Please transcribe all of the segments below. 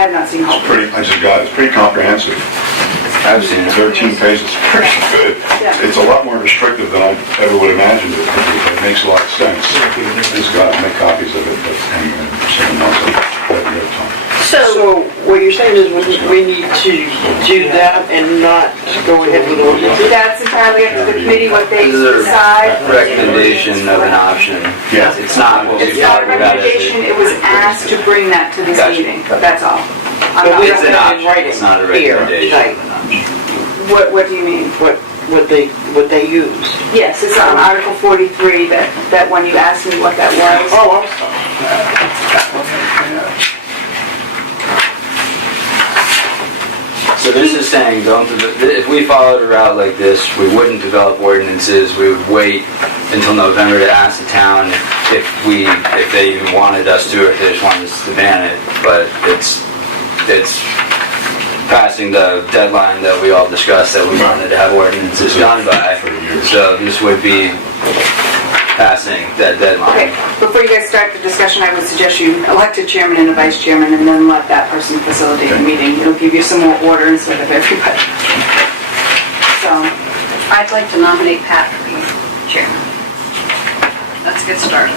I have not seen It's Hope. pretty, I just got it, it's pretty comprehensive. I've seen it. 13 pages, pretty good. Yeah. It's a lot more restrictive than I ever would imagine it would be. It makes a lot of sense. Just got to make copies of it, but, and someone else will have a good time. So what you're saying is we need to do that and not go ahead with ordinances? That's entirely up to the committee, what they This is a decide. recommendation of an option. Yeah. It's not what It's we not a talked about. recommendation, it was asked to bring that to this Gotcha. meeting, that's all. I'm But not- we It's don't an have to option, write it's it not a here recommendation tonight. of an option. What do you mean? What they use. Yes, it's on Article 43, that when you asked me what that was. Oh, I'm sorry. So this is saying, going through if we followed a route like this, we wouldn't develop ordinances, we would wait until November to ask the town if they even wanted us to, or if they just wanted us to ban it, but it's passing the deadline that we all discussed that we wanted to have ordinances done by, so this would be passing that deadline. Okay, before you guys start the discussion, I would suggest you elect a chairman and a vice chairman and then let that person facilitate the meeting. It'll give you some more order instead of everybody. So, I'd like to nominate Pat for the chairman. Let's get started.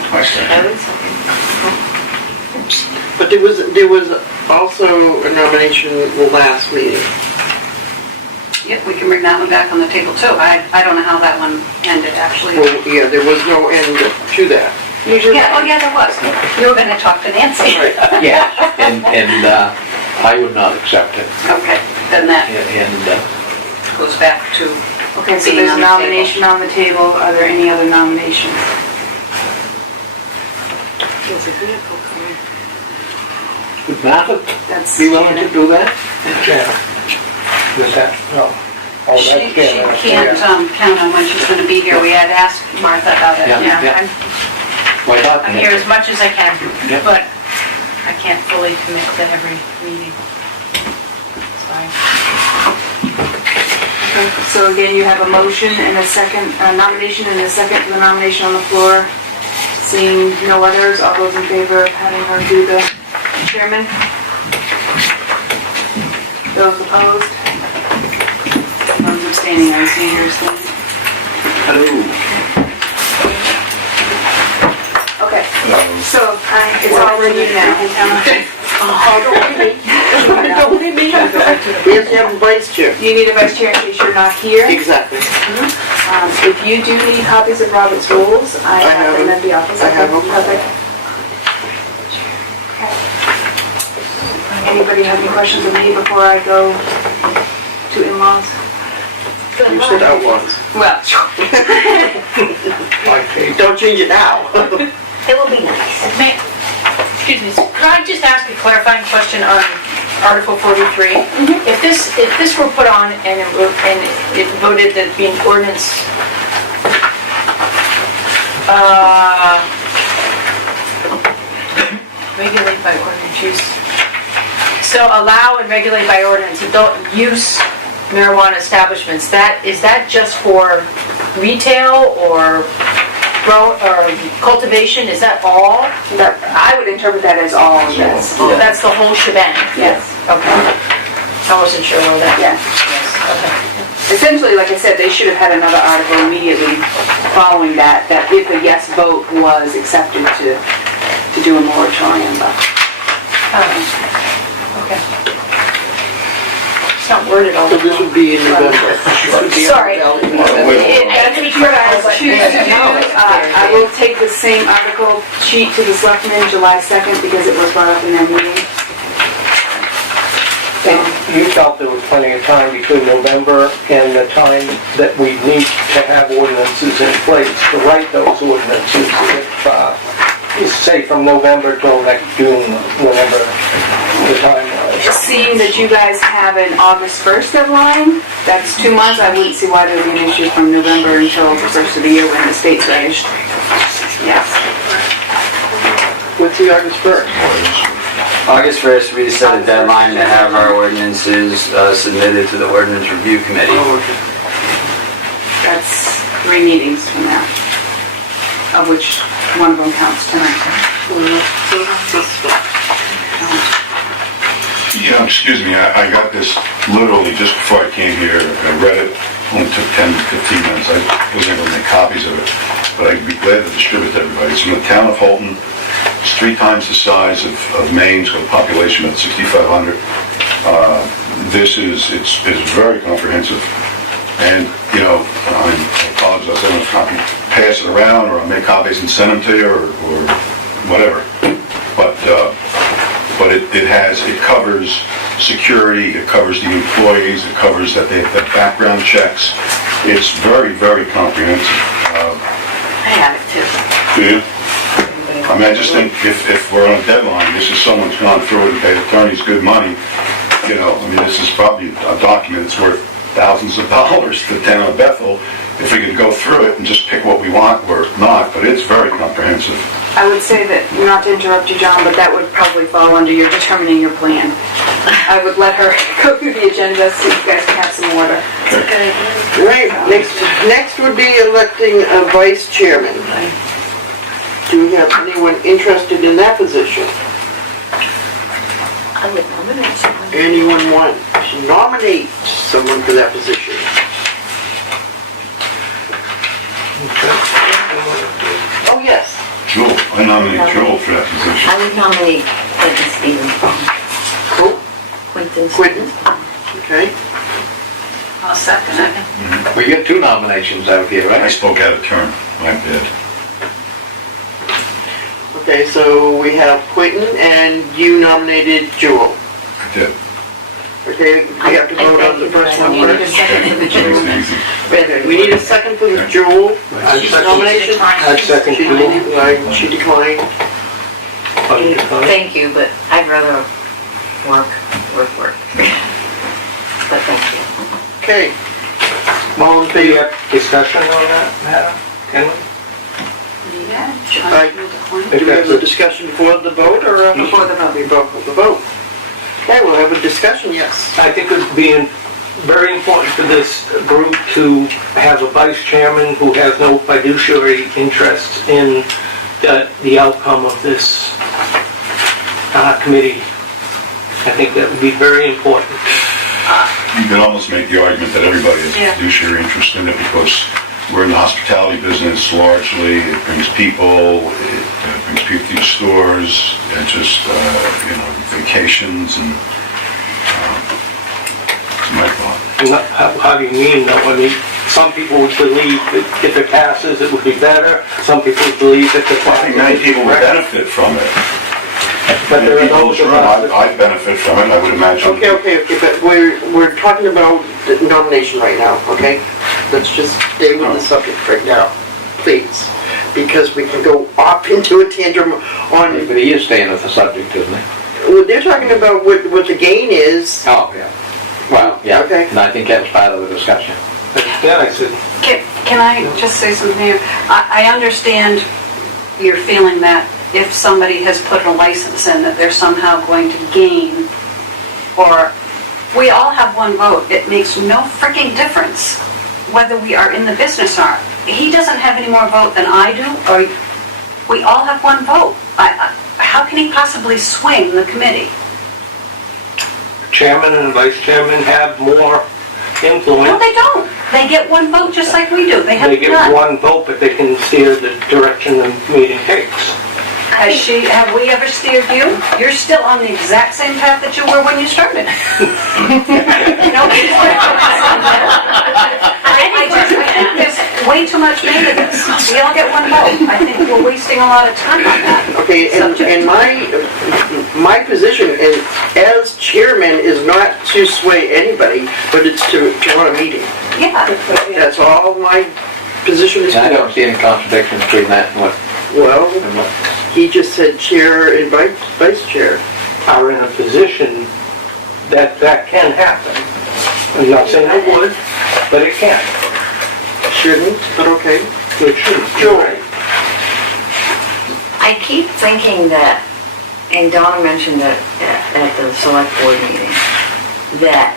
But there was also a nomination last meeting. Yep, we can bring that one back on the table too. I don't know how that one ended actually. Well, yeah, there was no end to that. usually. Yeah, oh yeah, there was. You were gonna talk to Nancy. Yeah, and I would not accept it. Okay, then that And goes back to, Okay, so being there's a on the nomination on the table. Are there any other nominations? There's a vehicle coming. would Martha That's be willing to Janet. do that? Just that, no. Oh, she that's good. can't count on when she's gonna be here. We had asked Martha about it. Yeah, yeah. Why not? I'm here as much as I can, Yeah. but I can't fully commit to every meeting. Sorry. Okay, so again, you have a motion and a second, a nomination and a second for the nomination on the floor. Seeing no others, all those in favor of having her do the chairman? Those opposed? Those abstaining, I see yours then. Hello. Okay, so it's all ready now. We have to have a vice chair. You need a vice chair in case you're not here. Exactly. If you do need copies of Robert's rules, I have them at the office. I have them. Perfect. Anybody have any questions of me before I go to in-laws? You said outlaws. Well, Don't change it now. It will be nice. Excuse me, could I just ask a clarifying question on Article 43? If this were put on and it voted that being ordinance, regulate by ordinance use. So allow and regulate by ordinance adult use marijuana establishments. Is that just for retail or cultivation? Is that all? I would interpret that as all of this. That's the whole shebang? Yes. Okay. I wasn't sure where that. Yeah. Okay. Essentially, like I said, they should have had another article immediately following that if a yes vote was accepted to do a moratorium, but. Okay. It's not worded all So that this would be in November. This would be on Sorry. the ballot in November. That's what you guys choose to do. I will take the same article sheet to the selectmen July 2nd because it was brought up in their meeting. You felt there was plenty of time between November and the time that we need to have ordinances in place to write those ordinances. If, say from November till next June, whenever the time was. Seeing that you guys have an August 1st deadline, that's 2 months, I wouldn't see why there would be an issue from November until the first of the year when the state's ready. Yes. What's the August 1st? August 1st, we set a deadline to have our ordinances submitted to the Ordinance Review Committee. That's 3 meetings from now, of which one of them counts tonight. excuse me, I got this literally just before I came here. I read it, only took 10, 15 minutes. I wasn't able to make copies of it, but I'd be glad to distribute to everybody. It's from the town of Holton. It's 3 times the size of Maine. It's got a population of 6,500. It's very comprehensive. And, I apologize, I don't know if I can pass it around, or I'll make copies and send them to you, or whatever. But it covers security, it covers the employees, it covers that they have background checks. It's very, very comprehensive. I have it too. Do you? I mean, I just think if we're on a deadline, this is someone's gone through it and paid attorneys good money, this is probably a document that's worth thousands of dollars to the town of Bethel, if we could go through it and just pick what we want or not, but it's very comprehensive. I would say that, not to interrupt you, John, but that would probably fall under your determining your plan. I would let her go through the agenda so you guys can have some order. Right, next would be electing a vice chairman. Do we have anyone interested in that position? I would nominate someone. Anyone want to nominate someone for that position? Oh, yes. Jewel, I nominate Jewel for that position. I would nominate Quentin Stevens. Who? Quentin. Quentin? Okay. I'll second it. We get 2 nominations out here, I right? spoke out of turn, I did. Okay, so we have Quentin and you nominated Jewel. I did. Okay, we have to vote on the first one You need a first. second for the Jewel. Easy. Okay, we need a second for the Jewel nomination. I'd second She Jewel. she declined. Thank you, but I'd rather work. But thank you. Okay. All in Do you favor? have discussion on that, Madam? Can we? Yeah. Aye. Do we have the discussion before the vote or? Before the vote. Before the vote. Okay, we'll have a discussion, yes. I think it's being very important for this group to have a vice chairman who has no fiduciary interest in the outcome of this committee. I think that would be very important. You can almost make the argument that everybody has Yeah. a fiduciary interest in it, because we're in the hospitality business largely. It brings people, it brings people to your stores, and just, vacations, and it's my thought. How do you mean, though? I mean, some people would believe that if it passes, it would be better. Some people would believe that the... I think many people would benefit from it. But there are those of us that... I'd benefit from it, I would imagine. Okay, but we're talking about the nomination right now, okay? Let's just stay with the subject right now, please. Because we can go off into a tantrum on, But he is staying with the subject, isn't he? well, they're talking about what the gain is. Oh, yeah. Well, yeah, Okay. and I think that was part of the discussion. Again, I said, Can I just say something here? I understand your feeling that if somebody has put a license in, that they're somehow going to gain, or, we all have one vote. It makes no freaking difference whether we are in the business or not. He doesn't have any more vote than I do, or we all have one vote. How can he possibly swing the committee? chairman and vice chairman have more No, influence. they don't. They get one vote just like we do. They have They get none. one vote, but they can steer the direction the meeting takes. Have we ever steered you? You're still on the exact same path that you were when you started. I think there's way too much made of this. We all get one vote. I think we're wasting a lot of time on that. Okay, and my position as chairman is not to sway anybody, but it's to run a meeting. Yeah. That's all my position is. And I don't see any contradiction between that and what, Well, he just said chair and vice chair. Are in a position that can happen. I'm not saying it would, but it can. Shouldn't, but okay. It shouldn't. Joe. I keep thinking that, and Donna mentioned it at the select board meeting, that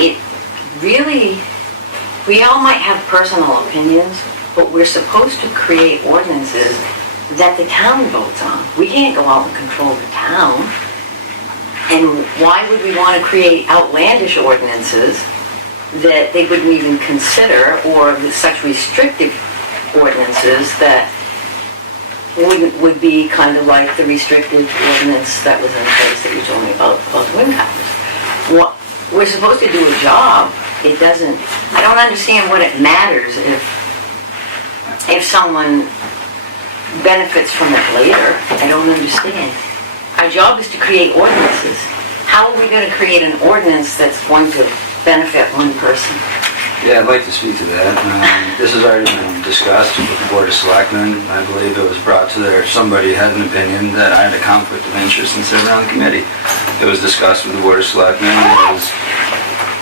it really, we all might have personal opinions, but we're supposed to create ordinances that the town votes on. We can't go out and control the town. And why would we want to create outlandish ordinances that they wouldn't even consider, or such restrictive ordinances that would be kind of like the restrictive ordinance that was in place that you told me about the wind towers. We're supposed to do a job. It doesn't, I don't understand what it matters if someone benefits from it later. I don't understand. Our job is to create ordinances. How are we going to create an ordinance that's going to benefit one person? Yeah, I'd like to speak to that. This has already been discussed with the Board of Selectmen. I believe it was brought to their, somebody had an opinion that I had a conflict of interest in serving on the committee. It was discussed with the Board of Selectmen, and it was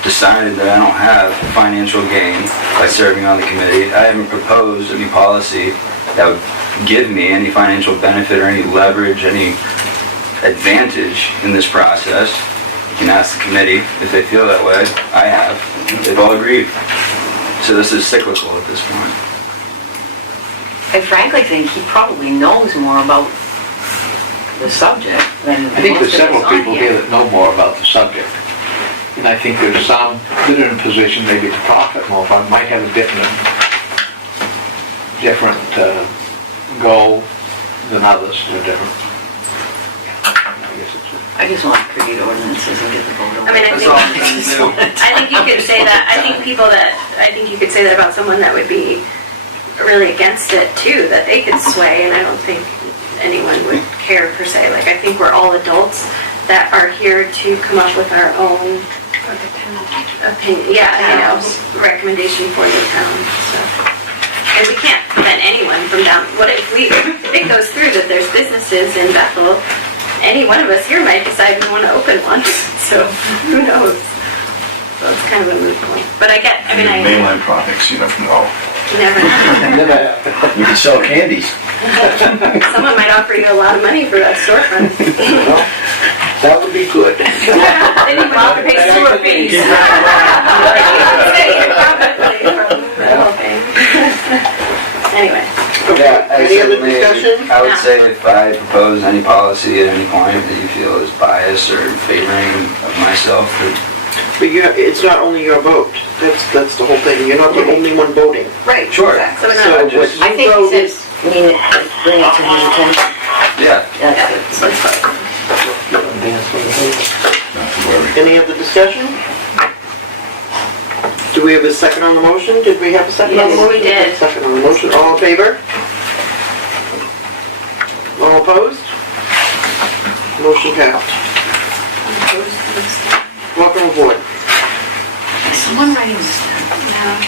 decided that I don't have financial gain by serving on the committee. I haven't proposed any policy that would give me any financial benefit or any leverage, any advantage in this process. You can ask the committee if they feel that way. I have. They've all agreed. So this is cyclical at this point. I frankly think he probably knows more about the subject than I think there's most of several us on people here that know more about the subject. And I think there's some that are in a position maybe to profit more, but might have a different goal than others, or different. I just want to create ordinances and get the vote on. I mean, That's all I'm trying to do. I think you could say that, I think you could say that about someone that would be really against it too, that they could sway, and I don't think anyone would care per se. Like, I think we're all adults that are here to come up with our own opinion, recommendation for the town, so. And we can't prevent anyone from what if it goes through that there's businesses in Bethel, any one of us here might decide we want to open one, so who knows? So it's kind of a moot point. But I Mainline products, you never know. you never know. You can sell candies. Someone might offer you a lot of money for that storefront. That would be good. Then you would have to pay sewer fees. Probably from the whole thing. Anyway. Yeah, Any other discussion? I would say if I propose any policy at any point that you feel is biased or favoring of myself, But it's not only your vote. That's the whole thing. You're not the only one voting. Right. Sure. So we're So not, what I you think vote he is, says, bring it to his attention. yeah. That's good. let's vote. Not to worry. any other discussion? Do we have a second on the motion? Did we have a second on the Yes, motion? we did. Second on the motion. All in favor? All opposed? Motion passed. Welcome aboard. Is someone writing this down?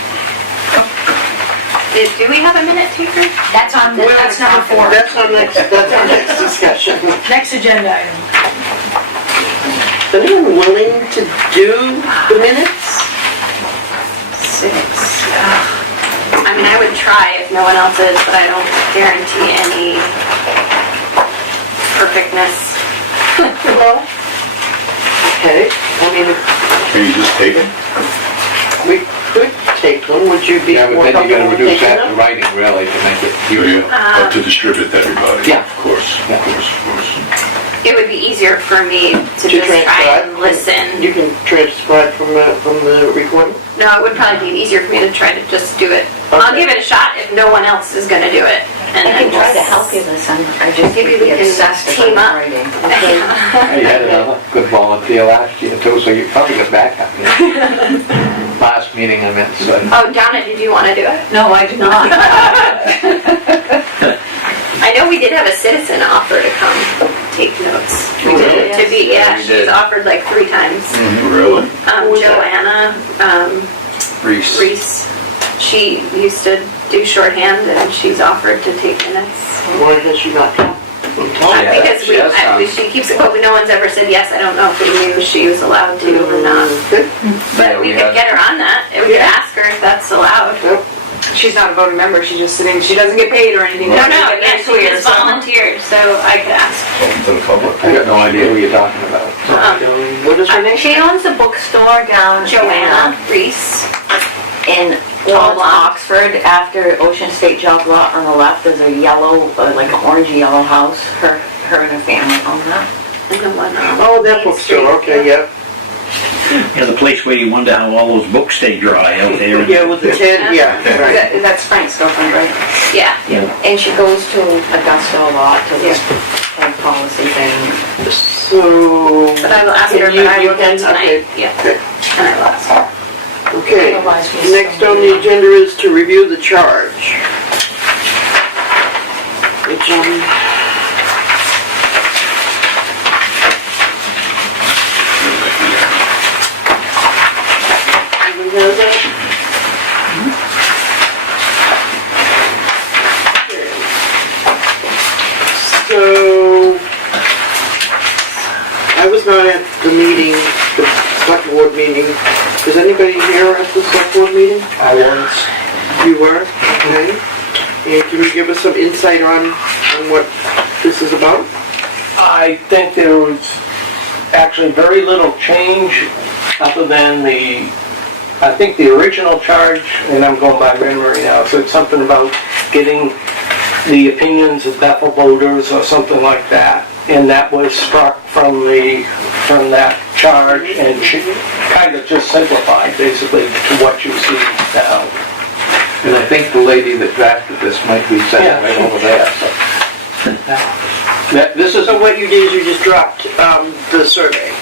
Do we have a minute taker? That's number 4. That's our next discussion. Next agenda item. Is anyone willing to do the minutes? 6. I mean, I would try if no one else is, but I don't guarantee any perfectness. Well, okay, I mean, Can you just take it? we could take them, would you be Yeah, but more then you comfortable gotta with reduce taking that to them? writing, really, to make it useful. To distribute to everybody. Yeah. Of course, Yeah. of course, of course. It would be easier for me to just try transcribe? and listen. You can transcribe from the recording? No, it would probably be easier for me to try to just do it. I'll give it a shot if no one else is gonna do it. And I then can try to we'll help you this summer. I just Maybe get we can obsessed if team I'm up. writing. You had another good volunteer last year too, so you probably got back up here. Last meeting I meant, so. Oh, Donna, did you wanna do it? No, I do not. I know we did have a citizen offer to come take notes. We did, to be, yeah, We she's did. offered like 3 times. Really? Who was that? Joanna, Reese. Reese, she used to do shorthand and she's offered to take minutes. Why does she not come? Yeah, Because she has some. she keeps it, but no one's ever said yes. I don't know if we knew she was allowed to or not. Good. But Yeah, we we could have- get her on that, and we could Yeah. ask her if that's allowed. Yep. She's not a voting member, she's just sitting, she doesn't get paid or anything. No, That's no, very yeah, she clear, just so- volunteered, so I could ask. Open to the public. I got no idea who you're talking about. What is her name? She owns a bookstore down Joanna Reese. in Tall blonde. Oxford, after Ocean State Job Lot on the left, there's a yellow, like an orangey yellow house. Her and her family own that. and the one on Oh, that Main bookstore, Street. okay, yep. Yeah, the place where you wonder how all those books stay dry out there. Yeah, with the tent, yeah, right. That's Frank's girlfriend, right? Yeah. And she goes to Augusta a lot to this kind of policy thing. So. But I will ask her, You- but I you will can? get tonight. Okay. Yeah. Okay. And I will ask her. Okay, Otherwise, we next still- on the agenda is to review the charge. Which, everybody has that? Okay. So, I was not at the meeting, the select board meeting. Was anybody here at the select board meeting? I was. You were? Okay. And can you give us some insight on what this is about? I think there was actually very little change other than I think the original charge, and I'm going by memory now, said something about getting the opinions of Bethel voters or something like that. And that was struck from that charge and kind of just simplified basically to what you see now. And I think the lady that drafted this might be sitting Yeah. right over there. This is So what you did is you just dropped the survey.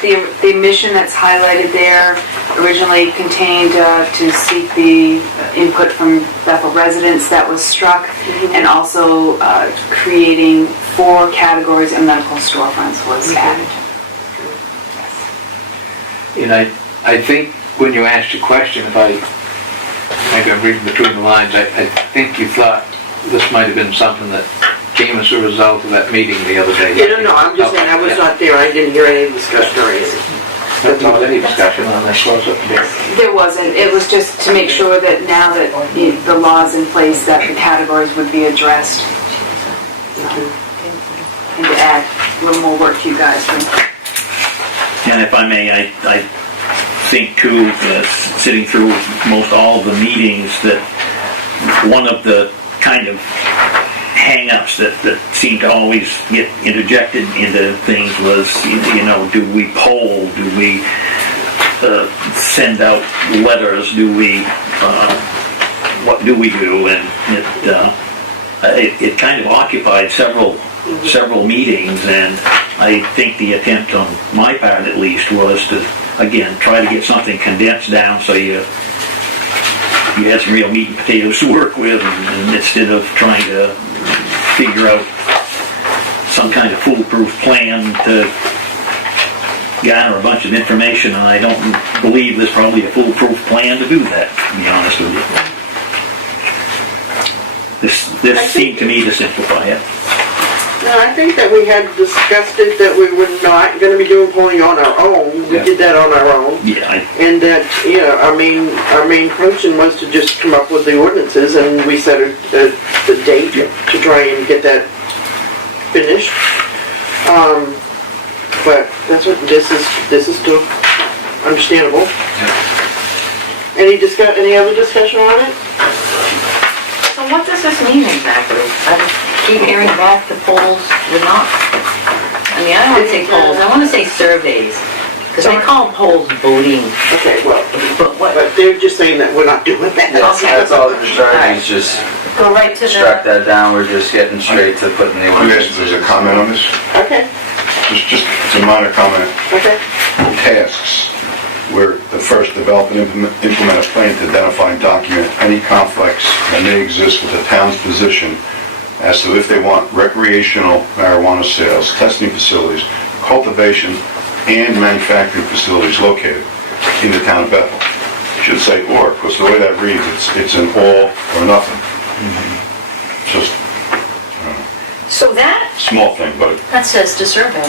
The mission that's highlighted there originally contained to seek the input from Bethel residents that was struck, and also creating 4 categories of medical storefronts was added. And I think when you asked your question, maybe I'm reading between the lines, I think you thought this might have been something that came as a result of that meeting the other day. Yeah, no, I'm just saying, I was not there, I didn't hear any discussion or anything. There was any discussion on this, was it? There wasn't, it was just to make sure that now that the law's in place, that the categories would be addressed. And to add a little more work to you guys. And if I may, I think too, sitting through most all of the meetings, that one of the kind of hang-ups that seem to always get interjected into things was, do we poll, do we send out letters, what do we do? And it kind of occupied several meetings, and I think the attempt on my part at least was to, again, try to get something condensed down so you had some real meat and potatoes to work with, and instead of trying to figure out some kind of foolproof plan to garner a bunch of information, and I don't believe there's probably a foolproof plan to do that, to be honest with you. This seemed to me to simplify it. No, I think that we had discussed it, that we were not gonna be doing polling on our own. We did that on our own. Yeah, And that, our main function was to just come up with the ordinances, and we set the date to try and get that finished. But that's what, this is still understandable. Any other discussion on it? So what does this mean exactly? I keep hearing back the polls would not, I don't want to say polls, I want to say surveys. Because I call polls voting, Okay, well, but what? but they're just saying that we're not doing that. That's all the charge is, just Go right to struck the, that down, we're just getting straight to putting the You guys, ordinances. there's a comment on this? Okay, Just, it's a minor comment. okay. Tasks, where the first develop and implement a plan to identify and document any conflicts that may exist with the town's position as to if they want recreational marijuana sales, testing facilities, cultivation, and manufacturing facilities located in the town of Bethel. Should say or, because the way that reads, it's an all or nothing. Just So that, small thing, but that says to survey.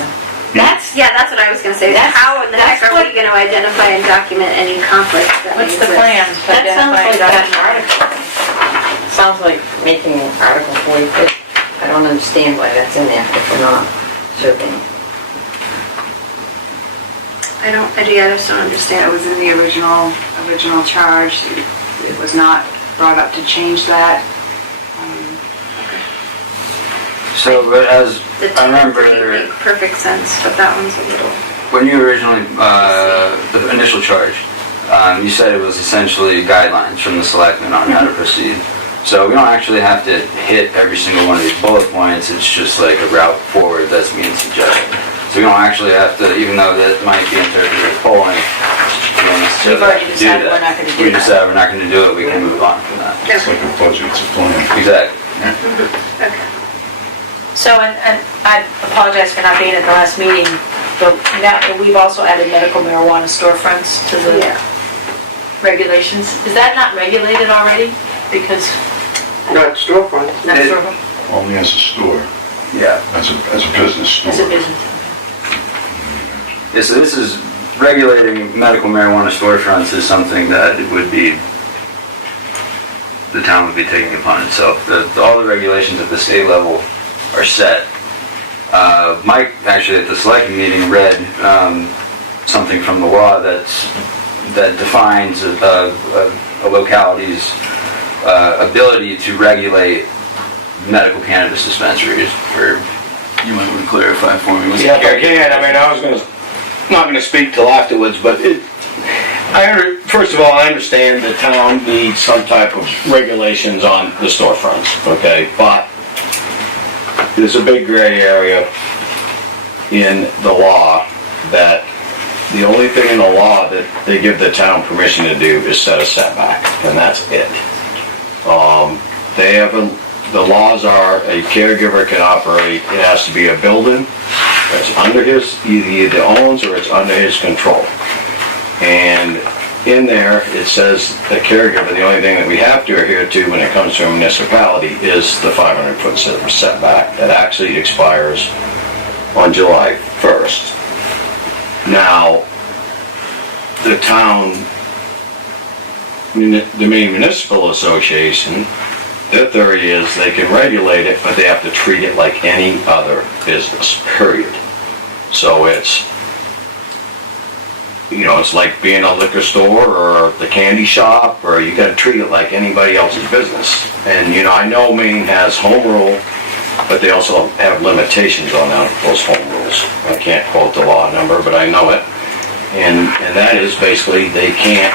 That's, That's what I was gonna say. That's- How in the heck that's are we what- gonna identify and document any conflicts that may what's the exist? plan? to that sounds identify like and that document? article. Sounds like making Article 45. I don't understand why that's in there if we're not surveying. I just don't understand. That was in the original charge. It was not brought up to change that. So, but as The I 2 and 3 remember, make perfect sense, but that one's a little. when you originally, the initial charge, you said it was essentially guidelines from the selectmen on how to proceed. So we don't actually have to hit every single one of these bullet points, it's just like a route forward that's being suggested. So we don't actually have to, even though that might be interpreted as polling, we don't necessarily We've already have to do decided that. we're not gonna do We that. decided we're not gonna do it, we can move on from that. It's like a budget, it's a plan. Exactly. Okay. So, and I apologize for not being at the last meeting, but now, we've also added medical marijuana storefronts to the Yeah. regulations. Is that not regulated already? Because, Not storefront. not It- storefront, Only as a store, Yeah. as a business store. it's a business. Yeah, so this is regulating medical marijuana storefronts is something that it would be, the town would be taking upon itself. All the regulations at the state level are set. Mike actually at the select meeting read something from the law that defines a locality's ability to regulate medical cannabis dispensaries. Or you might want to clarify for me. Yeah, if I can, I mean, I was not gonna speak till afterwards, but first of all, I understand the town needs some type of regulations on the storefronts, okay? But there's a big gray area in the law that the only thing in the law that they give the town permission to do is set a setback, and that's it. The laws are a caregiver can operate, it has to be a building that's under his, he either owns or it's under his control. And in there, it says the caregiver, the only thing that we have to adhere to when it comes to a municipality is the 500-foot setback that actually expires on July 1st. Now, the town, the Maine Municipal Association, their theory is they can regulate it, but they have to treat it like any other business, period. So it's, it's like being a liquor store or the candy shop, or you gotta treat it like anybody else's business. And, I know Maine has home rule, but they also have limitations on those home rules. I can't quote the law number, but I know it. And that is basically they can't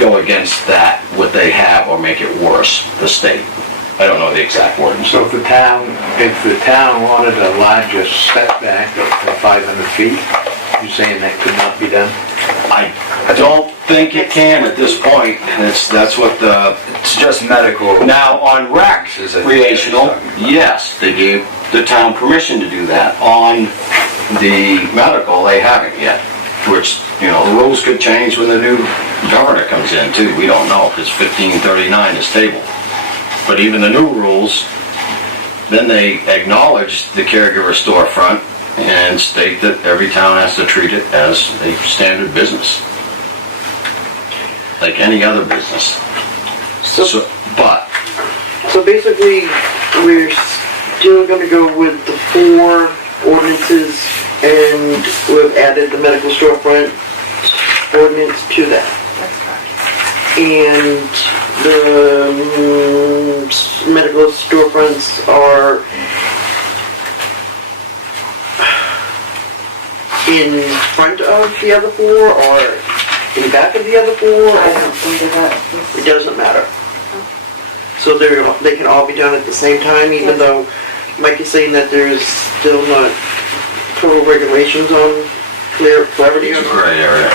go against that, what they have, or make it worse, the state. I don't know the exact wording. So if the town wanted a larger setback of 500 feet, you're saying that could not be done? I don't think it can at this point. That's what It's just medical. now on recreational, yes, they gave the town permission to do that. On the medical, they haven't yet, which, the rules could change when the new governor comes in too. We don't know, because 1539 is tabled. But even the new rules, then they acknowledge the caregiver storefront and state that every town has to treat it as a standard business, like any other business. So basically, we're still gonna go with the 4 ordinances, and we've added the medical storefront ordinance to that. And the medical storefronts are in front of the other 4 or in back of the other 4? I don't think that. It doesn't matter. So they can all be done at the same time, even though Mike is saying that there's still not total regulations on clarity it's on a gray area.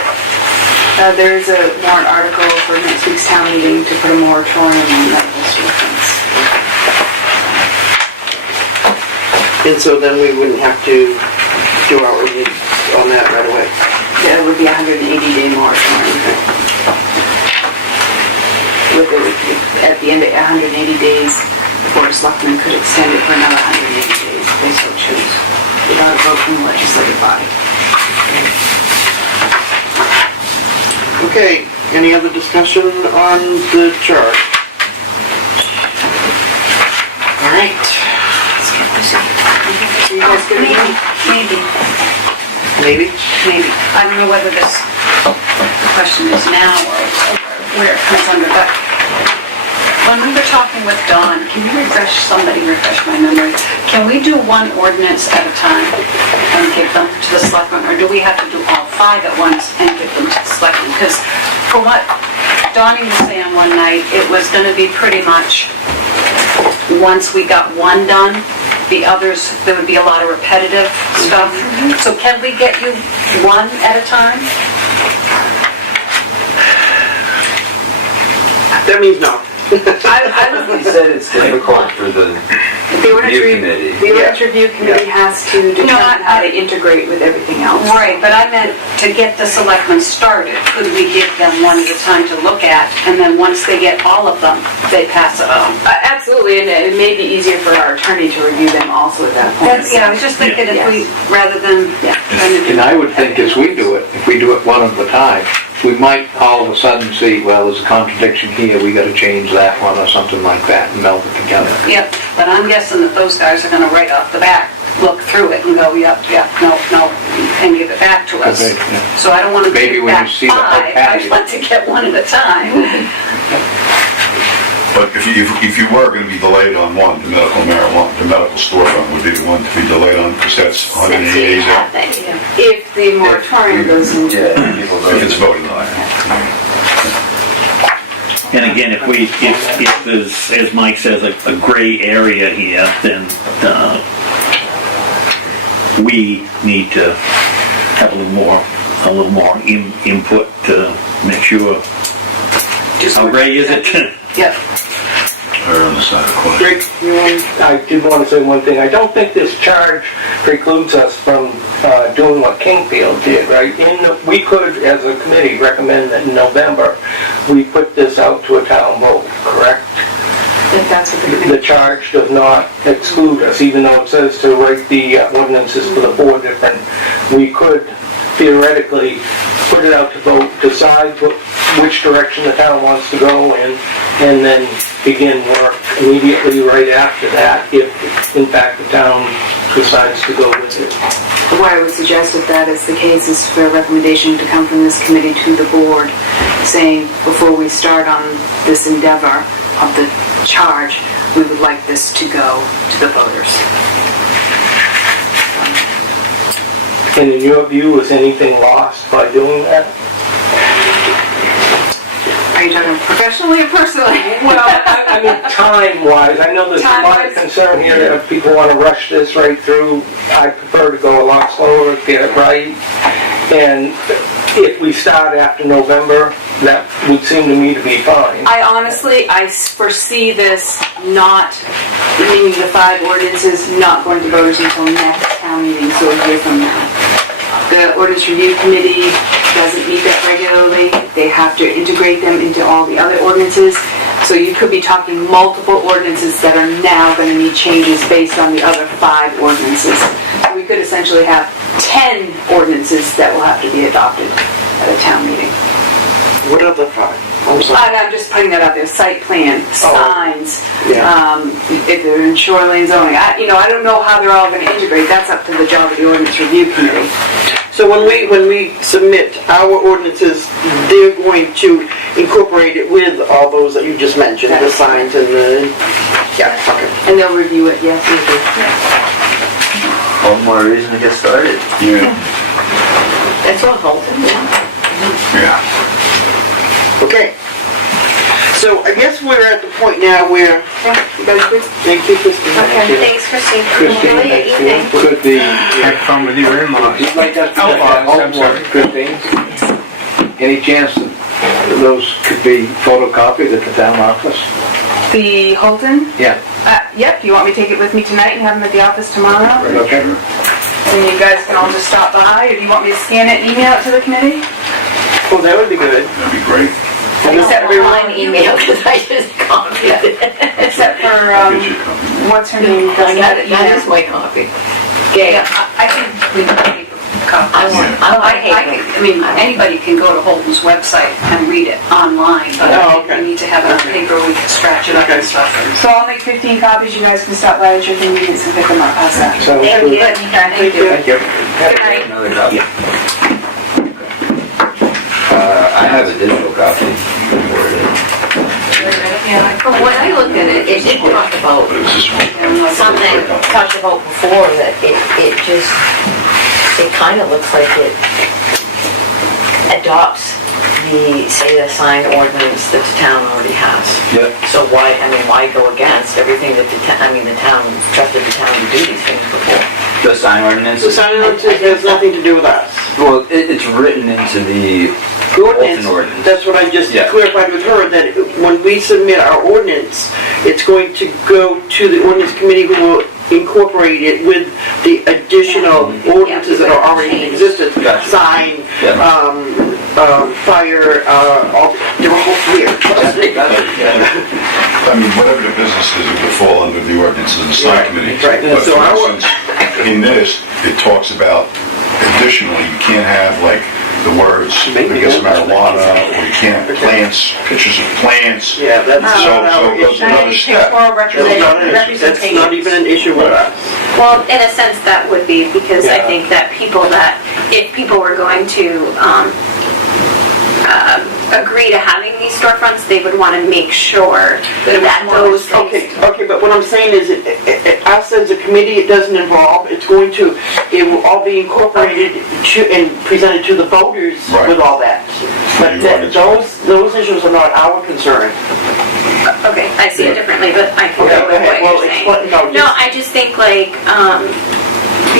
There is a warrant article for next week's town meeting to put a moratorium on medical storefronts. And so then we wouldn't have to do our ordinance on that right away. That would be a 180-day moratorium. At the end of 180 days, the Board of Selectmen could extend it for another 180 days if they so choose, without a vote from the legislative body. Okay, any other discussion on the chart? All right. You guys good with me? Maybe? Maybe. I don't know whether this question is now or where it comes under, but when we were talking talking with Dawn, can you refresh my memory? Can we do one ordinance at a time and give them to the selectmen, or do we have to do all 5 at once and give them to the selectmen? Because for what Donnie was saying one night, it was gonna be pretty much, once we got one done, the others, there would be a lot of repetitive stuff. So can we get you one at a time? That means no. He said it's difficult for the The ordinance review review, committee. the ordinance review committee has to determine how to integrate with everything else. Right, but I meant to get the selectmen started, could we give them one at a time to look at, and then once they get all of them, they pass it on? Absolutely, and it may be easier for our attorney to review them also at that point. That's, yeah, I was just thinking if we, rather than, trying to do. And I would think as we do it, if we do it one at a time, we might all of a sudden see, well, there's a contradiction here, we gotta change that one or something like that and meld it together. Yep, but I'm guessing that those guys are gonna right off the bat, look through it and go, yep, no, and give it back to us. Okay, yeah. So I don't wanna Maybe give when you back see the whole 5, I'd package. like to get one at a time. But if you were gonna be delayed on one, the medical marijuana, the medical storefront would be the one to be delayed on, because that's 180 days out. If the moratorium goes into. Yeah, people If it's vote. voted on. And again, if there's, as Mike says, a gray area here, then we need to have a little more input to make sure. How gray is it? Yep. Or on the side of the coin. Rick, I did want to say one thing. I don't think this charge precludes us from doing what Kingfield did, right? We could, as a committee, recommend that in November, we put this out to a town vote, correct? If that's what the The committee. charge does not exclude us, even though it says to write the ordinances for the 4 different. We could theoretically put it out to vote, decide which direction the town wants to go in, and then begin work immediately right after that, if in fact the town decides to go with it. What I would suggest if that is the case is for a recommendation to come from this committee to the board, saying before we start on this endeavor of the charge, we would like this to go to the voters. And in your view, is anything lost by doing that? Are you talking professionally or personally? Well, I mean, time-wise, I know there's a lot of Time-wise? concern here that if people want to rush this right through. I prefer to go a lot slower, get it right. And if we start after November, that would seem to me to be fine. I foresee this not, meaning the 5 ordinances, not going to voters until next town meeting, so a year from now. The ordinance review committee doesn't meet that regularly. They have to integrate them into all the other ordinances. So you could be talking multiple ordinances that are now going to need changes based on the other 5 ordinances. So we could essentially have 10 ordinances that will have to be adopted at a town meeting. What other 5? I'm sorry. I'm just putting that out there, site plan, signs, Yeah. if they're in shoreline zoning. I don't know how they're all gonna integrate, that's up to the job of the ordinance review committee. So when we submit our ordinances, they're going to incorporate it with all those that you just mentioned, the signs and the, yeah, okay. And they'll review it, yes. One more reason to get started. Yeah. That's what Holton did. Yeah. Okay. So I guess we're at the point now where, You guys good? thank you, Christine. Okay, thanks, Christine. Christine, Enjoy your evening. could the, Have fun with your in-laws. you'd like us to, I'm sorry. Christine, any chance that those could be photocopied at the town office? The Holton? Yeah. Yep, do you want me to take it with me tonight and have them at the office tomorrow? Okay. And you guys can all just stop by, or do you want me to scan it and email it to the committee? Oh, that would be good. That'd be great. Except for, Online email, because I just copied it. except for, Get your copy. what's her name? That is my copy. Yeah, I think we need paper I copies. want I mean, anybody can go to Holton's website and read it online, but I Oh, think okay. we need to have it on paper, we can scratch it up and stuff. So I'll make 15 copies, you guys can stop by at your convenience and pick them up, how's that? So, Thank you. Thank you. Thank you. Good night. Another copy. I have a digital copy. Yeah, I But when I look at it, it did talk about But it's just, something talked about before that it kind of looks like it adopts the sign ordinance that the town already has. Yep. So why go against everything that the town trusted the town to do these things before? The sign ordinance? The sign ordinance has nothing to do with us. Well, it's written into the The ordinance, Bolton ordinance. that's what I just Yeah. clarified with her, that when we submit our ordinance, it's going to go to the ordinance committee who will incorporate it with the additional ordinances that are already in existence. Gotcha. Sign, Yeah. fire, they're all here. I mean, whatever the business is, it would fall under the ordinances of the sign committee. Right. But So for I instance, in this, it talks about additionally, you can't have like the words, I guess marijuana, or you can't have plants, pictures of plants. Yeah, that's So not our it goes issue. another step. That's not even an issue with us. Well, in a sense, that would be, because I think that if people were going to agree to having these storefronts, they would want to make sure that those things. Okay, but what I'm saying is, us as a committee, it doesn't involve, it will all be incorporated and presented to the voters Right. with all that. But those issues are not our concern. Okay, I see it differently, but I can Okay, go go with ahead. what Well, you're saying. explain- No, I just think like,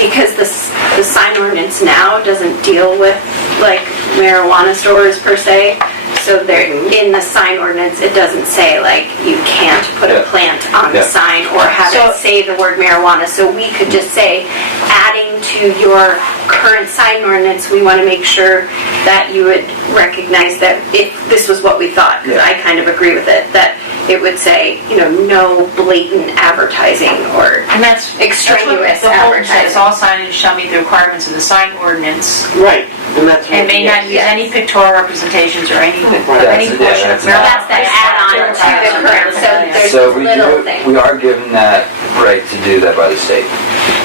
because the sign ordinance now doesn't deal with like marijuana stores per se, so there, in the sign ordinance, it doesn't say like you can't put a plant on the sign or have it say the word marijuana, so we could just say, adding to your current sign ordinance, we want to make sure that you would recognize that if this was what we thought, because I kind of agree with it, that it would say, no blatant advertising or And that's extraneous the whole says, advertising. all signage shall meet the requirements of the sign ordinance Right, and that's. and may not use Yes. any pictorial representations or any Right. portion of That's that add-on to the current, so there's So little things. we are given that right to do that by the state,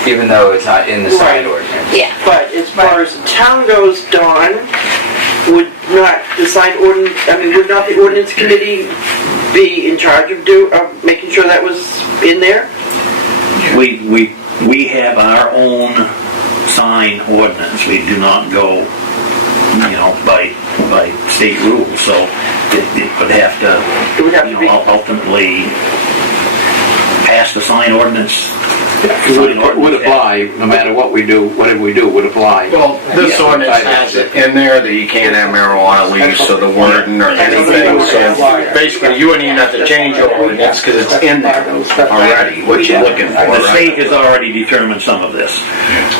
even though it's not in the sign ordinance. Yeah. But as far as the town goes, Dawn, would not the would not the ordinance committee be in charge of making sure that was in there? We have our own sign ordinance. We do not go, by state rules, so it would have to, It would have to be. ultimately pass the sign ordinance. It would apply, no matter what we do, whatever we do, would apply. Well, this Yeah. ordinance has it in there that you can't have marijuana leaves or the wording or anything, so basically you wouldn't even have to change your ordinance because it's in there already, what you're looking for, The state right? has already determined some of this.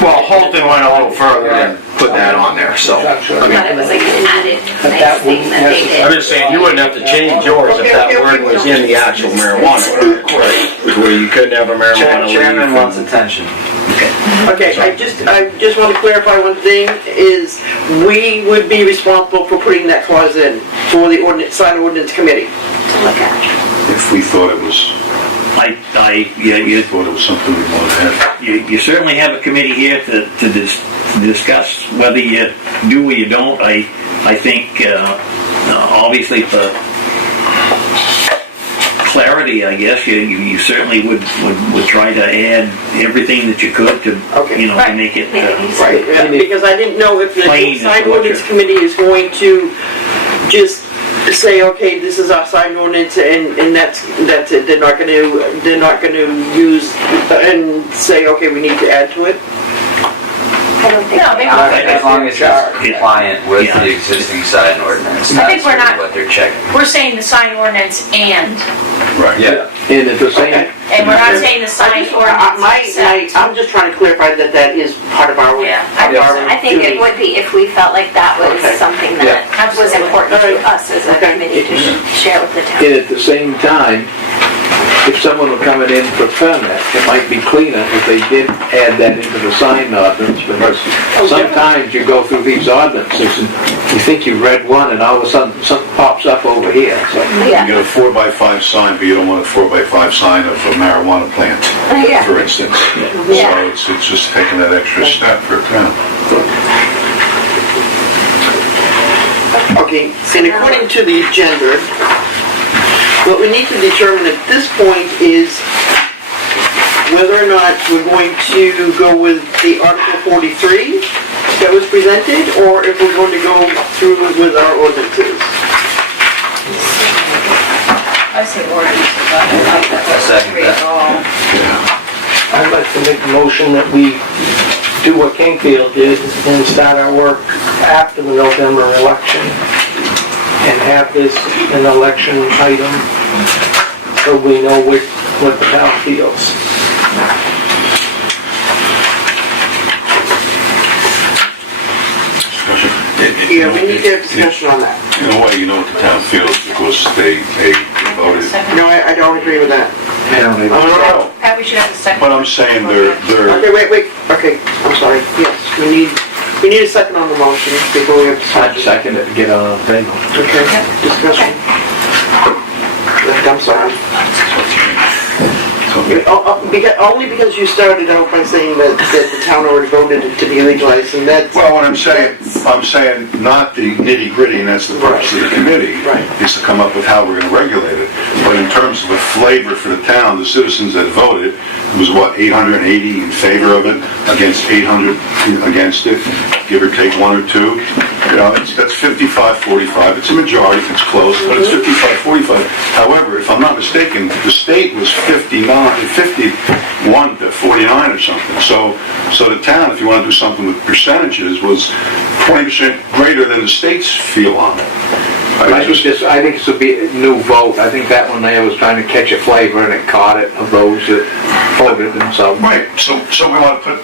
Well, Holton went a little further and put that on there, so. I thought it was like an added nice thing that they did. I'm just saying, you wouldn't have to change yours if that word was in the actual marijuana ordinance, right? Where you couldn't have a marijuana leaf. Chairman wants attention. Okay, I just want to clarify one thing, is we would be responsible for putting that clause in for the sign ordinance committee. To look at. If we thought it was, You thought it was something we wanted to have. you certainly have a committee here to discuss whether you do or you don't. I think, obviously for clarity, I guess, you certainly would try to add everything that you could to, to make it. Right, yeah, because I didn't know if the Plain sign is what ordinance you're- committee is going to just say, okay, this is our sign ordinance and that's it. They're not gonna use and say, okay, we need to add to it. I don't think. No, they As long as it's compliant with Yeah. the existing sign ordinance, I think that's we're not- really what they're checking. We're saying the sign ordinance and Right. Yeah. And at the same, we're not saying the sign ordinance except. I'm just trying to clarify that is part of our. Yeah. I think it would be if we felt like that was Okay. something that was important to us as a Okay. committee to share with the town. and at the same time, if someone were coming in for a permit, it might be cleaner if they did add that into the sign ordinance, because sometimes you go through these ordinances and you think you've read one and all of a sudden something pops up over here, so. You get a 4x5 sign, but you don't want a 4x5 sign of a marijuana plant, Yeah. for instance. Yeah. So it's just taking that extra step for a town. Okay, and according to the agenda, What we need to determine at this point is whether or not we're going to go with the Article 43 that was presented, or if we're going to go through with our ordinances. I say ordinances, I like that. I second that. I'd like to make a motion that we do what Kingfield did and start our work after the November election and have this an election item so we know what the town feels. Yeah, we need to have discussion on that. In a way, you know what the town feels because they voted. No, I don't agree with that. I don't even. No. Pat, we should have a second. But I'm saying they're, Okay, wait, okay, I'm sorry, yes, we need a second on the motion before we have I'd discussion. second it and get it on the table. Okay, discussion. I'm sorry. Only because you started out by saying that the town already voted it to be legalized, and that's... well, what I'm saying not the nitty gritty, and that's the purpose of the committee, Right. is to come up with how we're going to regulate it. But in terms of a flavor for the town, the citizens that voted, it was what, 880 in favor of it, against 800 against it, give or take one or two. You know, that's 55-45. It's a majority, it's close, but it's 55-45. However, if I'm not mistaken, the state was 51 to 49 or something. So the town, if you want to do something with percentages, was 20% greater than the state's feel on it. I think this would be a new vote. I think that one there was trying to catch a flavor and it caught it of those that voted and so. Right, so we want to put,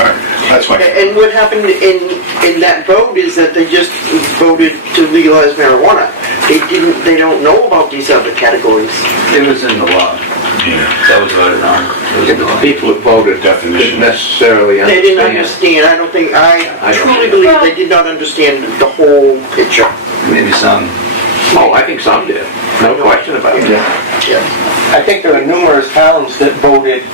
all right, that's my... And what happened in that vote is that they just voted to legalize marijuana. They don't know about these other categories. It was in the law. Yeah. That was voted on. It was in the law. People that voted didn't necessarily They didn't understand. understand, I don't truly think- believe they did not understand the whole picture. Maybe some. Oh, I think some did. No question about it. Yeah. I think there are numerous towns that voted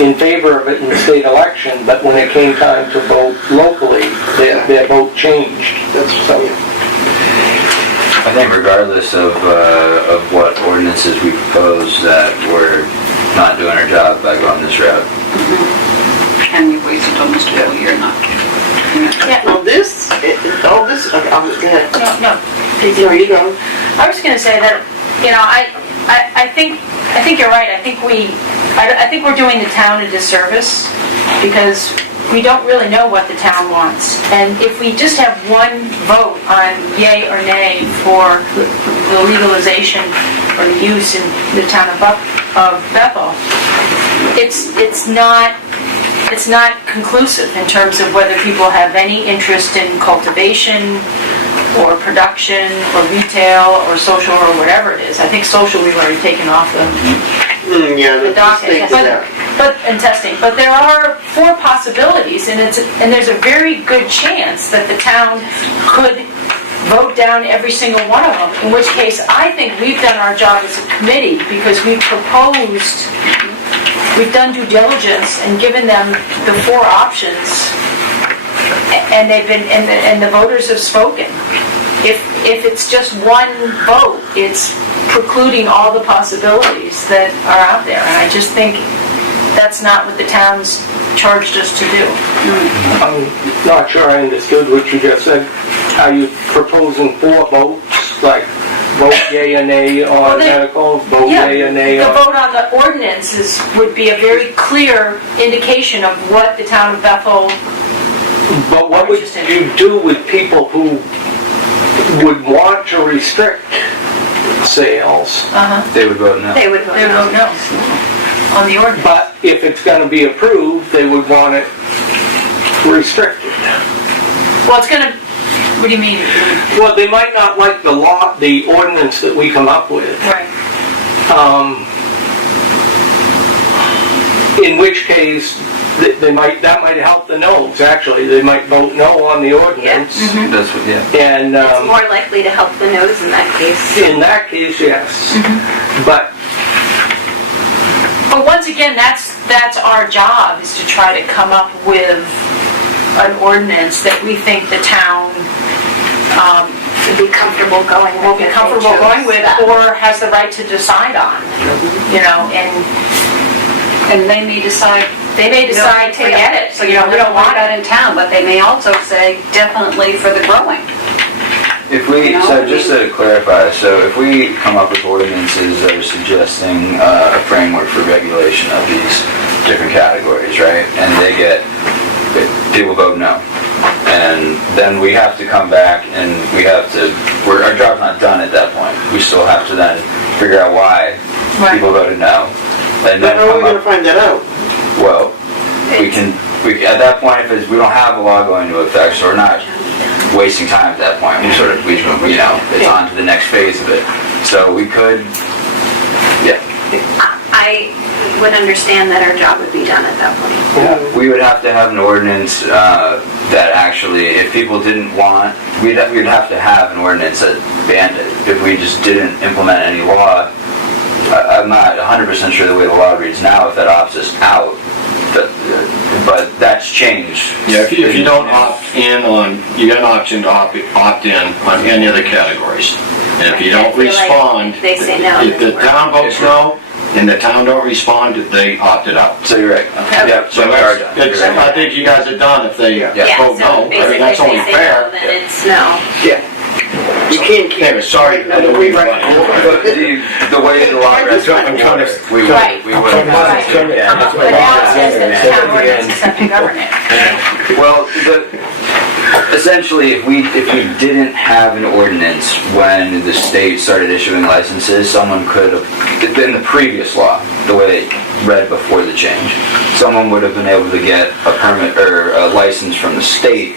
in favor of it in the state election, but when it came time to vote locally, their vote changed. That's funny. I think regardless of what ordinances we propose, that we're not doing our job by going this route. And we waited almost a whole year not. Well, go ahead. No. No, you don't. I was going to say that, I think you're right. I think we're doing the town a disservice because we don't really know what the town wants. And if we just have one vote on yay or nay for the legalization or the use in the town of Bethel, it's not conclusive in terms of whether people have any interest in cultivation or production or retail or social or whatever it is. I think social we've already taken off the docket. And testing. But there are 4 possibilities, and there's a very good chance that the town could vote down every single one of them, in which case I think we've done our job as a committee because we've done due diligence and given them the 4 options, and and the voters have spoken. If it's just one vote, it's precluding all the possibilities that are out there, and I just think that's not what the town's charged us to do. I'm not sure I understood what you just said. Are you proposing 4 votes, like vote yea or nay on medical, vote yea or nay The on... vote on the ordinances would be a very clear indication of what the town of Bethel... But what would you do with people who would want to restrict sales? They would vote no. They would vote no. On the ordinance. But if it's going to be approved, they would want it restricted. Well, it's going to... What do you mean? Well, they might not like the ordinance that we come up with. Right. In which case, that might help the no's, actually. They might vote no on the ordinance. That's what, yeah. And It's more likely to help the nose in that case. in that case, yes. But once again, that's our job, is to try to come up with an ordinance that we think the town Be comfortable going with. will be if they comfortable chose going with, that. or has the right to decide on, and And they may decide, they may decide, forget it, so we don't want that in town, but they may also say definitely for the growing. If we, so just to clarify, so if we come up with ordinances that are suggesting a framework for regulation of these different categories, right? And people vote no. And then we have to come back and our job's not done at that point. We still have to then figure out why people voted no. And But then how are we come gonna up, find that out? well, at that point, if we don't have a law going into effect, so we're not wasting time at that point. It's on to the next phase of it. So we could, I would understand that our job would be done at that point. we would have to have an ordinance that actually, if people didn't want, we'd have to have an ordinance that banned it. If we just didn't implement any law, I'm not 100% sure the way the law reads now if that opts us out. But that's changed. Yeah, if you don't opt in on, you got an option to opt in on any of the categories. And if you don't I feel like respond, they say no, if the it doesn't town votes no, and the town don't respond, they opted out. So you're right. Yeah, So we are done. that's, I think you guys are done if they Yeah, vote so no. I basically mean, if that's only they say fair. no, then it's no. Yeah. You can't keep. Anyway, sorry. I don't mean to- But the way the law reads, we would. Right. We would. but now it says that the town ordinances have to govern it. Well, essentially, if we didn't have an ordinance when the state started issuing licenses, someone could have, in the previous law, the way it read before the change, someone would have been able to get a permit or a license from the state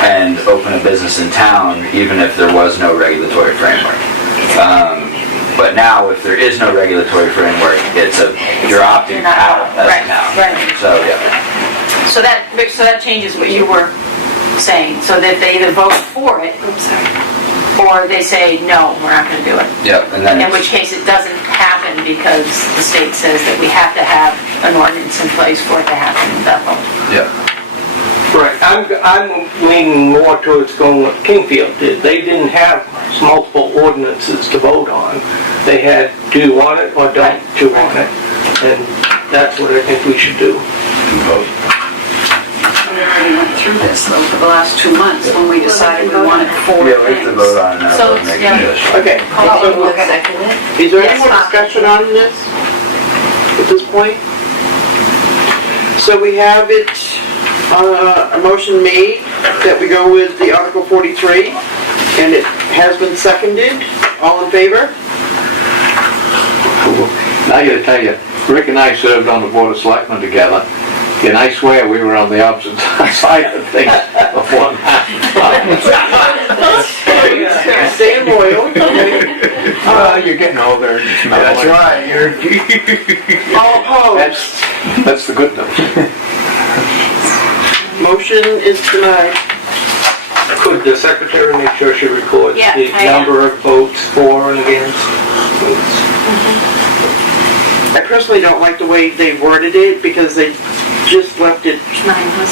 and open a business in town, even if there was no regulatory framework. But now, if there is no regulatory framework, you're opting out as Right, of now. right. So, yeah. So that changes what you were saying, so that they either vote for it, or they say, no, we're not gonna do it. Yep, and then In which case it doesn't happen because the state says that we have to have an ordinance in place for it to happen in Bethel. Yep. Right, I'm leaning more towards going what Kingfield did. They didn't have multiple ordinances to vote on. They had, do you want it or don't you want it? And that's what I think we should do. We already went through this though for the last 2 months when we decided we wanted 4 Yeah, we have to vote things. on that. So, but make yeah. a condition. Okay. Is there any more discussion on this at this point? So we have it, a motion made that we go with the Article 43, and it has been seconded. All in favor? Now I gotta tell you, Rick and I served on the Board of Selectmen together, and I swear we were on the opposite side of things before. Staying loyal. You're getting older. That's right. All opposed? That's the good news. Motion is denied. Could the secretary make sure she records Yeah, the I am. number of votes for and against? I personally don't like the way they worded it because they just left it Mine was.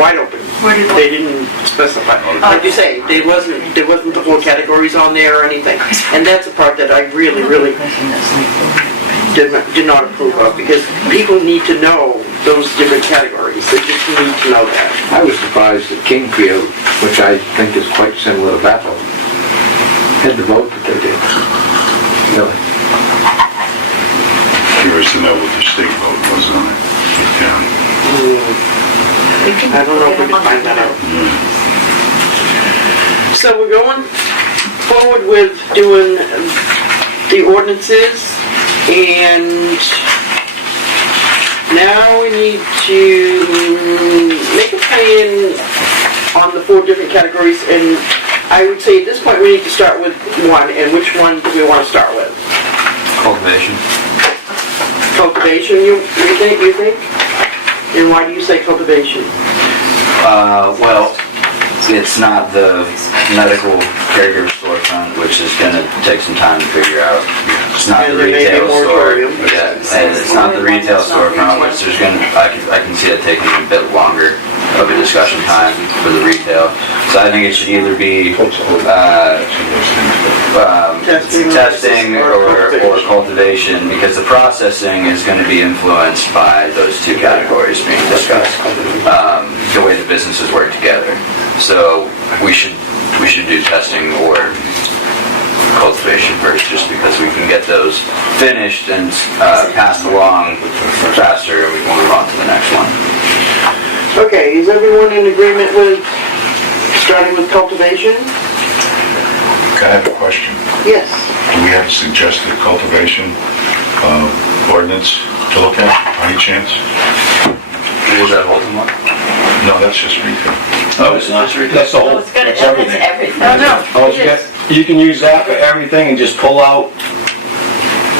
wide open. Where did They didn't specify. Like you say, there wasn't the full categories on there or anything. And that's the part that I really did not approve of because people need to know those different categories. They just need to know that. I was surprised that Kingfield, which I think is quite similar to Bethel, had the vote that they did. Really. Curious to know what the state vote was on it, the county. I don't know if we can find that out. So we're going forward with doing the ordinances, and now we need to make a plan on the 4 different categories, and I would say at this point we need to start with one, and which one do we want to start with? Cultivation. Cultivation, you think? And why do you say cultivation? Well, it's not the medical caregiver storefront, which is gonna take some time to figure out. It's not the And there may be a retail store. moratorium. Yeah, and it's not the retail storefront, which I can see it taking a bit longer of a discussion time for the retail. So I think it should either be testing or cultivation, because the processing is going to be influenced by those two categories being discussed, the way the businesses work together. So we should do testing or cultivation first, just because we can get those finished and passed along faster, and we can move on to the next one. Okay, is everyone in agreement with starting with cultivation? I have a question. Yes. Do we have a suggested cultivation ordinance to look at, by any chance? Is that holding one? No, that's just retail. No, it's not. That's the whole, It's gonna, that's that's everything. everything. Oh, you can use that for everything and just pull out,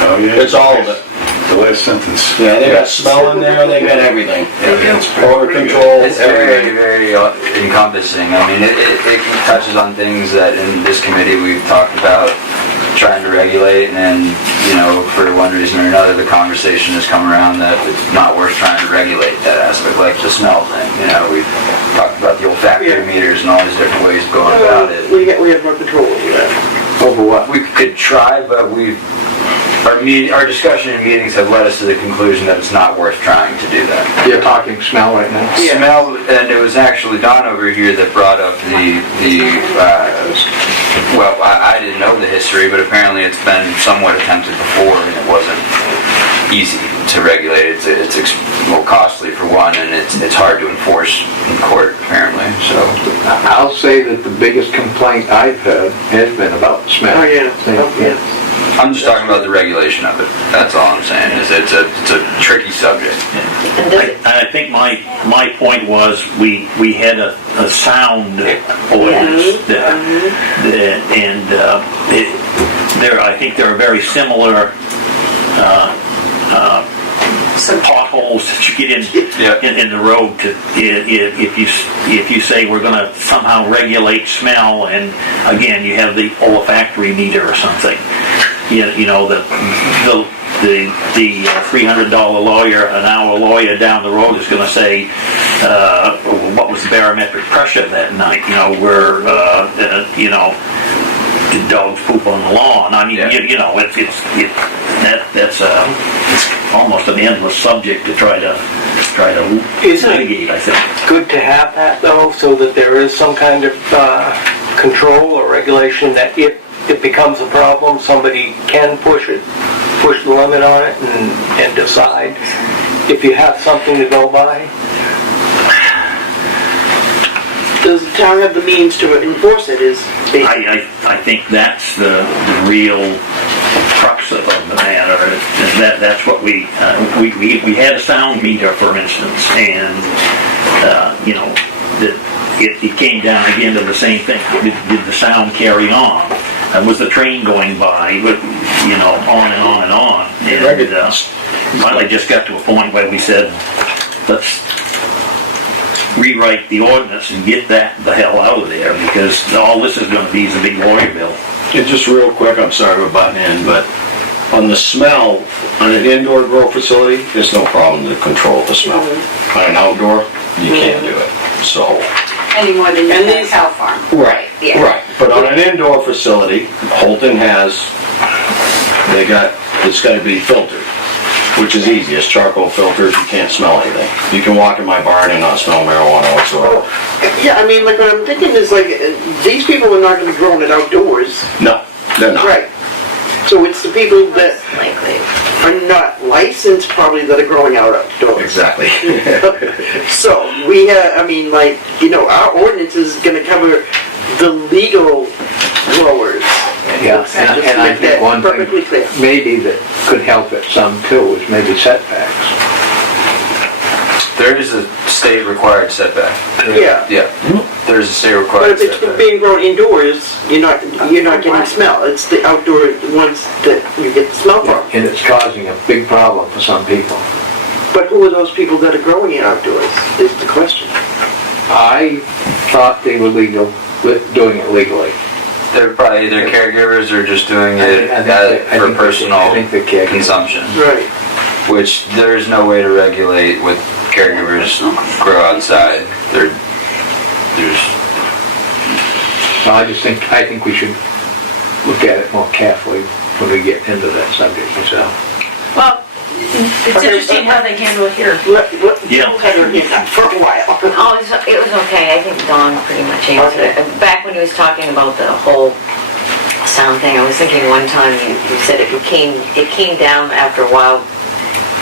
Oh, yeah. it's all of it. The last sentence. Yeah, they got smell in there, they got everything. Odor control, It's very, everything. very encompassing. I mean, it touches on things that in this committee we've talked about trying to regulate, and, you know, for one reason or another, the conversation has come around that it's not worth trying to regulate that aspect, like the smell thing. You know, we've talked about the olfactory meters and all these different ways of going about it. We have more control over that. Over what? We could try, but our discussion in meetings have led us to the conclusion that it's not worth trying to do that. You're talking smell right now? Yeah. Smell, and it was actually Don over here that brought up well, I didn't know the history, but apparently it's been somewhat attempted before, and it wasn't easy to regulate. It's more costly for one, and it's hard to enforce in court, apparently, so. I'll say that the biggest complaint I've heard has been about the smell. Oh, yeah. Oh, yeah. I'm just talking about the regulation of it. That's all I'm saying, is it's a tricky subject. I think my point was, we had a sound ordinance, I think there are very similar potholes that you get in the road to, if you say we're going to somehow regulate smell, and again you have the olfactory meter or something, you know, the $300 lawyer, an hour lawyer down the road is going to say, what was the barometric pressure that night? You know, did dogs poop on the lawn? I mean, you know, that's almost an endless subject to try to mitigate, I think. Good to have that though, so that there is some kind of control or regulation that if it becomes a problem, somebody can push the limit on it and decide. If you have something to go by. Does the town have the means to enforce it? I think that's the real crux of the matter. That's what we had a sound meter, for instance, and you know, it came down again to the same thing. Did the sound carry on? Was the train going by? You know, on and on and on. And finally just got to a point where we said, let's rewrite the ordinance and get that the hell out of there, because all this is going to be is a big lawyer bill. Yeah, just real quick, I'm sorry for butting in, but on the smell, on an indoor grow facility, there's no problem to control the smell. On an outdoor, you can't do it, so. Any more than you can at cow farm. Right, right. But on an indoor facility, Holton has, it's got to be filtered, which is easy. It's charcoal filters, you can't smell anything. You can walk in my barn and not smell marijuana whatsoever. Yeah, I mean, like what I'm thinking is like, these people are not going to be growing it outdoors. No, they're not. Right. So it's the people that are not licensed probably that are growing out outdoors. Exactly. So we have, I mean, like, you know, our ordinance is going to cover the legal growers. Yeah, and I think one perfectly clear. thing maybe that could help it some too is maybe setbacks. There is a state required setback. Yeah. Yeah. There's a state But required if it's setback. being grown indoors, you're not getting smell. It's the outdoor ones that you get the smell from. And it's causing a big problem for some people. But who are those people that are growing it outdoors is the question. I thought they were doing it legally. They're probably either caregivers or just doing it for personal consumption. Right. Which there's no way to regulate with caregivers grow outside. So I think we should look at it more carefully when we get into that subject myself. Well, it's interesting how they handle it here. Yeah. Had her hand up for a while. Oh, it was okay, I think Don pretty much answered it. Back when he was talking about the whole sound thing, I was thinking one time you said it came down after a while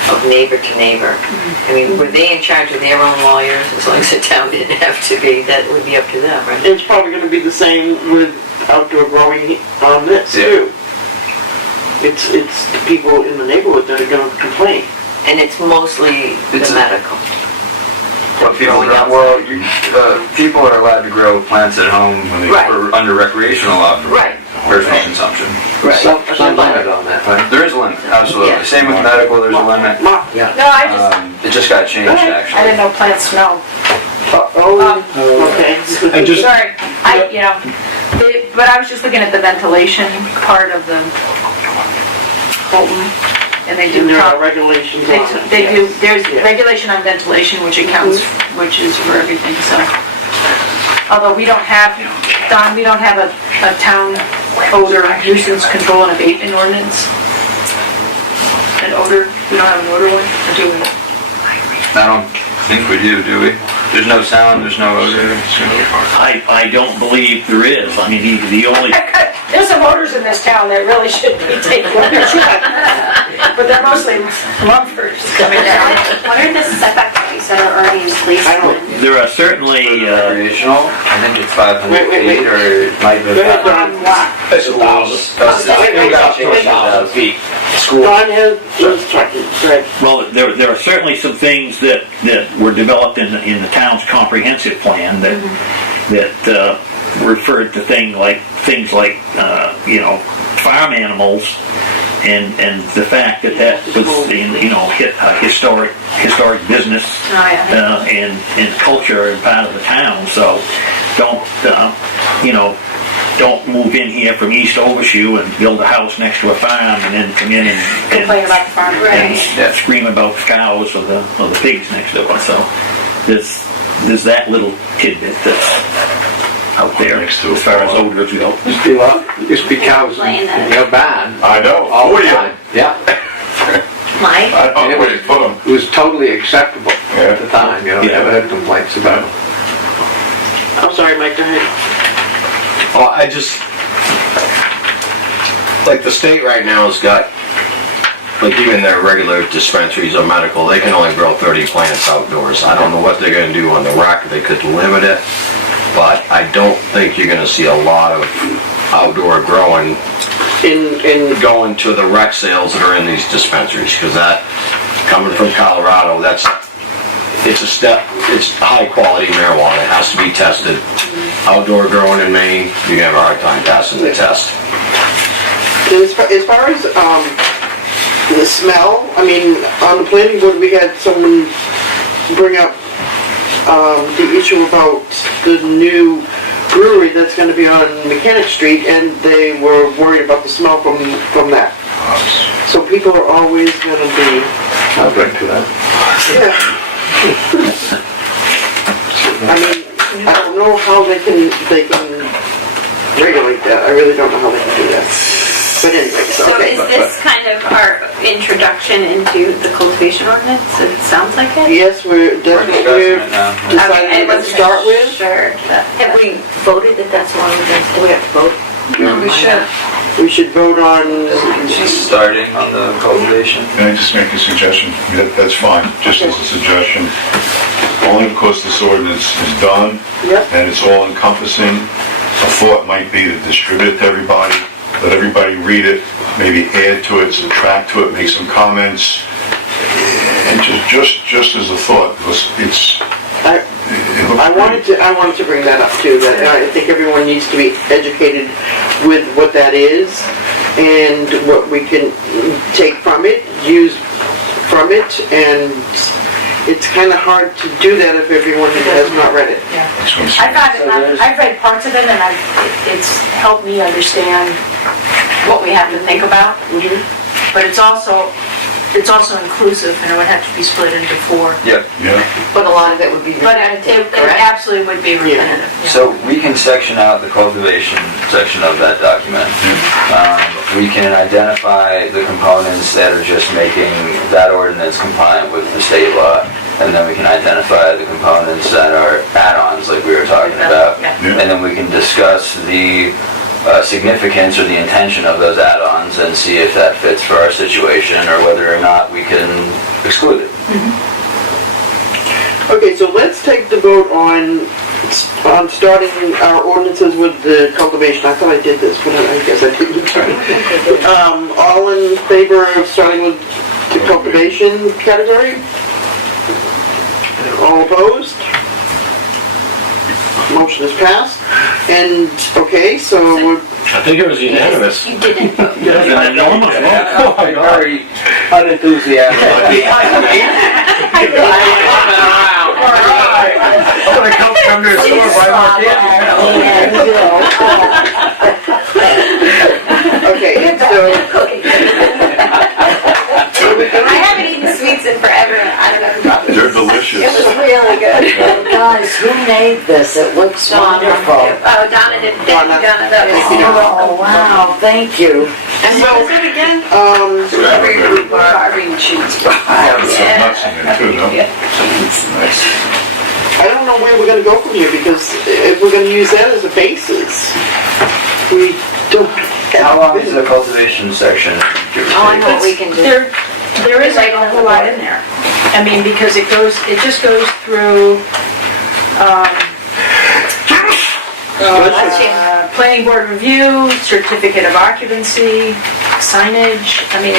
of neighbor to neighbor. I mean, were they in charge of their own lawyers? As long as the town didn't have to be, that would be up to them, right? It's probably gonna be the same with outdoor growing on this Yeah. too. It's the people in the neighborhood that are gonna complain. And it's mostly the It's a- medical. Well, people are allowed to grow plants at home Right. for under recreational Right. personal consumption. Some limit on that, right? There is a limit, absolutely. Yeah. Same with medical, there's a limit. No, I It just got changed, I actually. didn't know plants smell. Okay. I just, Sorry, but I was just looking at the ventilation part of the Bolton, and they do. And there are regulations on it. They do, there's Yeah. regulation on ventilation, which accounts, which is for everything, so. Although we don't have, Don, we don't have a town odor nuisance control and abatement ordinance. An odor, we don't have an odor one, or do we? I don't think we do we? There's no sound, there's no odor. I don't believe there is. I mean, the only, There's some odors in this town that really should be taken. But they're mostly lumpers coming down. What are the setbacks that you said are already in place? I don't- there are certainly, Recreational, I think it's 500 Wait. feet, or it might be. Go ahead, Don. It's 1,000 feet. Don has, let's talk, go ahead. well, there are certainly some things that were developed in the town's comprehensive plan that referred to things like farm animals, and the fact that was in historic business and culture and part of the town. So don't move in here from East Overshoe and build a house next to a farm and then come in and Complain about the farm. and scream about the cows or the pigs next door. So there's that little tidbit that's out there Next to a as far as farm. odors go. Used to be cows in your barn I know, all the you. time. Yeah. Mike? I don't know where you put them. It was totally acceptable Yeah. at the time, never had complaints about it. I'm sorry, Mike, go ahead. Well, I just, like the state right now has got, like even their regular dispensaries or medical, they can only grow 30 plants outdoors. I don't know what they're gonna do on the rec, they could limit it, but I don't think you're gonna see a lot of outdoor growing In going to the rec sales that are in these dispensaries, because that, coming from Colorado, it's high quality marijuana, it has to be tested. Outdoor growing in Maine, you're gonna have a hard time passing the test. As far as the smell, I mean, on the planning board, we had someone bring up the issue about the new brewery that's going to be on Mechanic Street, and they were worried about the smell from that. So people are always going to be, I'll bring to that. I mean, I don't know how they can regulate that. I really don't know how they can do that. But anyways, So okay. is this kind of our introduction into the cultivation ordinance? It sounds like it? Yes, that's what we're discussing it now. Okay, deciding I we're going to wasn't start with. Sure. Have we voted that that's one of the things, do we have to vote? We should. We should vote on, Starting on the cultivation. Can I just make a suggestion? That's fine, just as a suggestion. Only because this ordinance is done Yep. and it's all encompassing. A thought might be to distribute it to everybody, let everybody read it, maybe add to it, subtract to it, make some comments. And just as a thought, because it's... I wanted to bring that up too, that I think everyone needs to be educated with what that is and what we can take from it, use from it, and it's kind of hard to do that if everyone has not read it. I've read parts of it, and it's helped me understand what we have to think about. But it's also it's also inclusive and it would have to be split into 4. Yep. Yeah. But a lot of it would be But it repetitive, it correct? absolutely would be repetitive. yeah. So we can section out the cultivation section of that document. We can identify the components that are just making that ordinance compliant with the state law, and then we can identify the components that are add-ons like we were talking about. Yeah. Yeah. And then we can discuss the significance or the intention of those add-ons and see if that fits for our situation or whether or not we can exclude it. Okay, so let's take the vote on starting our ordinances with the cultivation. I thought I did this, but I guess I didn't. All in favor of starting with the cultivation category? All opposed? Motion is passed. And, okay, so we're I think it was unanimous. You didn't vote. An enormous vote. Very unenthusiastic. I'm gonna come to the store, buy more candy. okay, I haven't eaten sweets in forever. I don't know who brought this. They're delicious. It was really good. Guys, who made this? It looks wonderful. Oh, Donna did. Thank you, Donna. That was, you're Oh, welcome. wow, thank you. And what was it again? Barbie machines. Have some nuts in it too, no? Nice. I don't know where we're gonna go from here, because if we're gonna use that as a basis, we don't have. How long is the cultivation section? give or Oh, I take? know what we can do. There isn't a whole lot in there. I mean, because it just goes through, planning board review, certificate of occupancy, signage, I mean,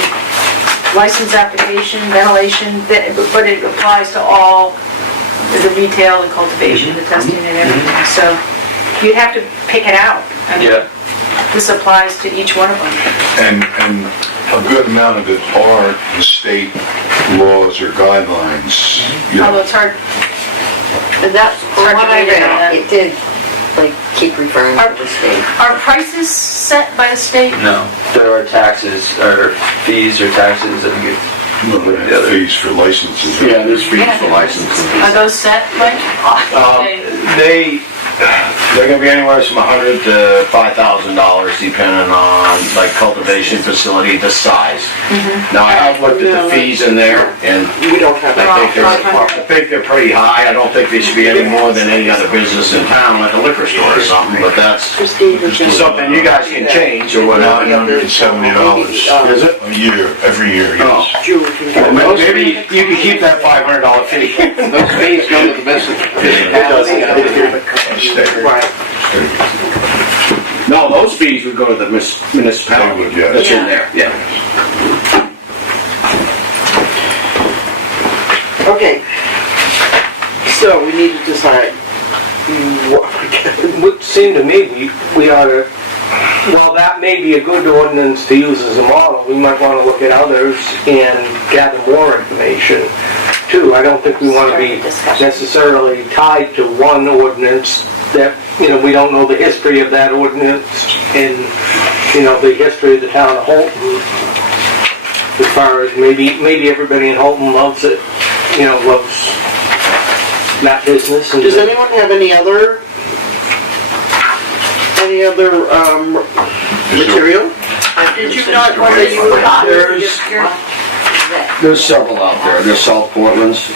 license application, ventilation, but it applies to all the retail and cultivation, the testing and everything. So you'd have to pick it out. I mean, Yeah. this applies to each one of them. And a good amount of it are the state laws or guidelines, you Although know. it's hard, And that's, from Hard what to I read about that. read, it did, like, keep referring to the state. are prices set by the state? No, there are taxes, or fees or taxes, I think it's the other. Fees for licenses. Yeah, there's fees for licenses. Are those set, Mike? They're gonna be anywhere from $100 to $5,000 depending on like cultivation facility, the size. Now, I have looked at the fees in there and We don't have that. I think they're pretty high. I don't think they should be any more than any other business in town, like a liquor store or something, but that's Christine was gonna- something you guys can change or whatever. $970 Is it? a year, every year, Oh. yes. Julie can go. Well, maybe you can keep that $500 fee. Those fees go to the municipality. Right. No, those fees would go to the municipality. They would, yeah. That's in there, yeah. Okay. So we need to decide what, It would seem to me we ought to, while that may be a good ordinance to use as a model, we might want to look at others and gather more information too. I don't think we want to be necessarily tied to one ordinance that, we don't know the history of that ordinance and, the history of the town of Holton. As far as maybe everybody in Holton loves it, loves that business. And does anyone have any other material? Did you not want to use? There's several out there. There's South Portland's.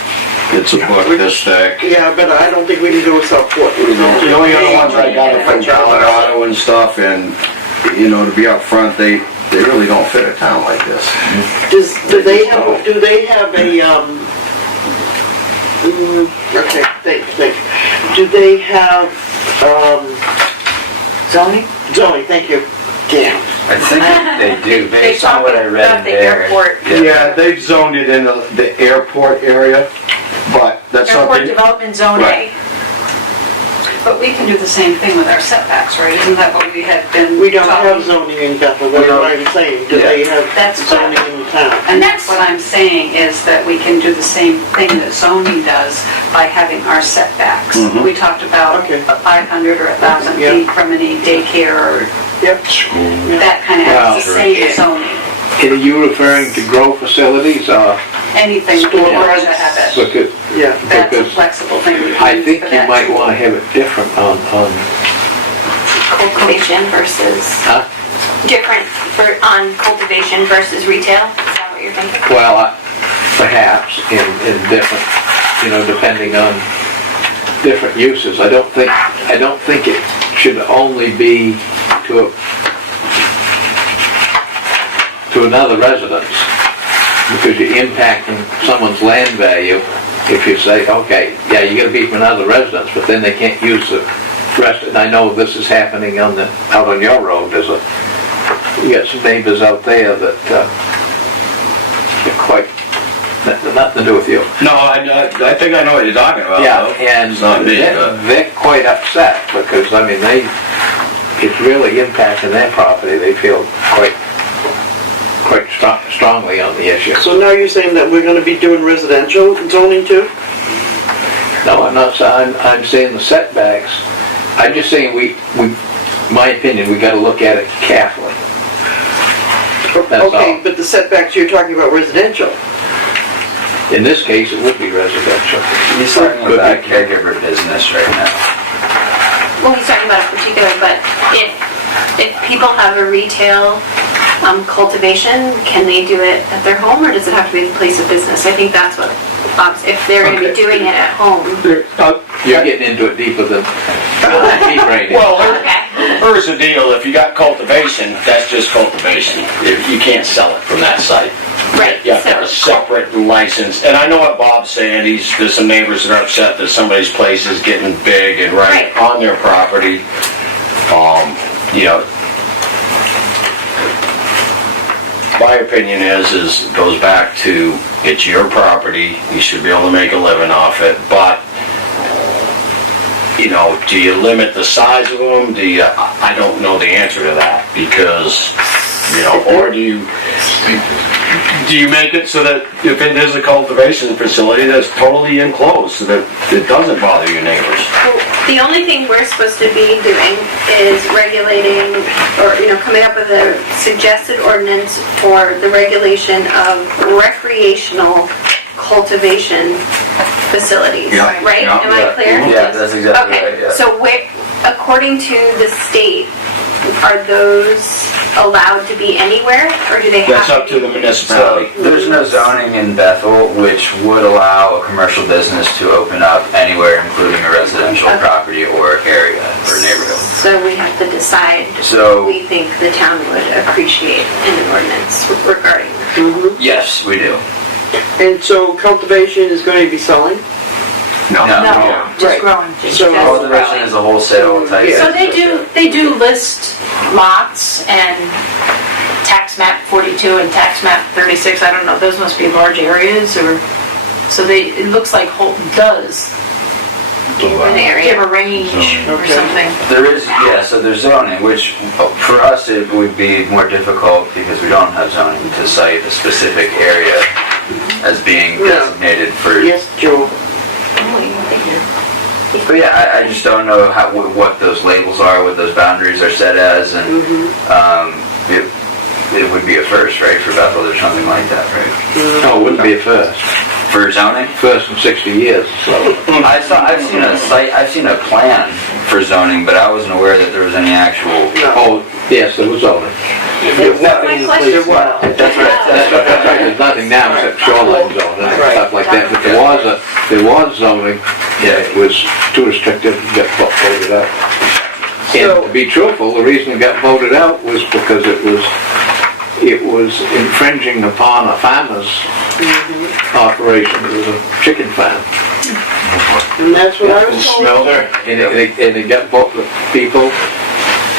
It's a book this thick. Yeah, but I don't think we can go with Southport. The only other ones I got are from Colorado and stuff, and, to be up front, they really don't fit a town like this. Do they have a, okay, think. Do they have, Zoning? zoning, thank you. Damn. I think they do, They based on talk what I read about in the there. airport. Yeah, they've zoned it in the airport area, but that's Airport something. Development Zone A. But we can do the same thing with our setbacks, right? Isn't that what we had been We don't have talking? zoning in Bethel, that's what I'm saying. Do they have That's zoning in the town? And that's what I'm saying, is that we can do the same thing that zoning does by having our setbacks. We talked about Okay. 500 or 1,000 Yeah. feet from any daycare or Yep. School. that kind of has the Wow. same zoning. Are you referring to grow facilities or? Anything to have it. Because Yeah. That's a because flexible thing we I can use think for you that. might want to have it different on, Cultivation versus, huh? different on cultivation versus retail, is that what you're thinking? Well, perhaps in different, depending on different uses. I don't think it should only be to another residence, because you're impacting someone's land value if you say, okay, yeah, you gotta be from another residence, but then they can't use the rest. And I know this is happening out on your road. You got some neighbors out there that are quite, nothing to do with you. No, I think I know what you're talking about. Yeah, though. and It's not me, they're quite upset because, it's really impacting their property. They feel quite strongly on the issue. So now you're saying that we're gonna be doing residential zoning too? No, I'm not saying, I'm saying the setbacks. I'm just saying my opinion, we gotta look at it carefully. That's Okay, all. but the setbacks, you're talking about residential. In this case, it would be residential. He's talking about caregiver business right now. Well, he's talking about a particular, but if people have a retail cultivation, can they do it at their home, or does it have to be the place of business? I think that's what Bob's, if they're gonna be doing it at home. You're getting into it deeper than me right now. Well, Okay. here's the deal, if you got cultivation, that's just cultivation. You can't sell it from that site. Right, You have to have a separate license, and I know what Bob's saying, there's some neighbors that are upset that somebody's place is getting big and right Right. on their property. My opinion is goes back to, it's your property, you should be able to make a living off it, but, do you limit the size of them? I don't know the answer to that, because, or do you make it so that if it is a cultivation facility, that's totally enclosed, so that it doesn't bother your neighbors? Well, the only thing we're supposed to be doing is regulating, or, coming up with a suggested ordinance for the regulation of recreational cultivation facilities, Yeah, right? yeah, Am I clear? Yeah, that's exactly right, Okay, yeah. so according to the state, are those allowed to be anywhere, or do they have That's to up to the be? municipality. So there's no zoning in Bethel which would allow a commercial business to open up anywhere, including a residential Okay. property or area or neighborhood. So we have to decide So- what we think the town would appreciate in an ordinance regarding that. Yes, we do. And so cultivation is going to be selling? No. Right. Just growing. So, Cultivation is a wholesale type. Yeah. So they do list lots and tax map 42 and tax map 36, I don't know, those must be large areas, or, so it looks like Holton does Give an give area. a range or Okay. something. There is, so there's zoning, which for us it would be more difficult because we don't have zoning to cite a specific area as being Yeah. designated for. yes, Joe. But yeah, I just don't know what those labels are, what those boundaries are set as, and it would be a first, right, for Bethel or something like that, right? No, it wouldn't be a first. For zoning? First in 60 years, so. I've seen a plan for zoning, but I wasn't aware that there was any actual. Oh, yes, there was zoning. There's nothing in place question. now. That's right. That's right, there's nothing now except shoreline zoning and Right. stuff like that, but there was zoning, it was too restrictive and got voted out. And to be truthful, the reason it got voted out was because it was infringing upon a farmer's operation, it was a chicken farm. And that's what I was told. Smell there? And it got voted, people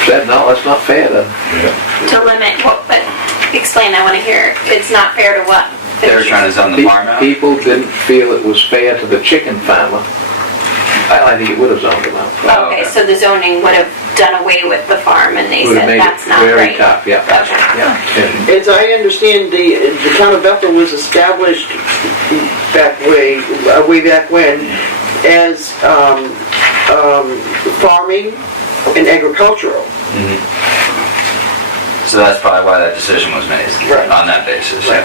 said, no, that's not fair then. To limit, but explain, I want to hear. It's not fair to what? They were trying to zone the farm out? People didn't feel it was fair to the chicken farmer. I think it would have zoned them out. Oh, okay, so the zoning would have done away with the farm, and they Would have said made that's it not very right. tough, yeah. Okay. Yeah. As I understand, the town of Bethel was established way back when, as farming and agricultural. So so that's probably why that decision was made, Right. on that basis, yeah.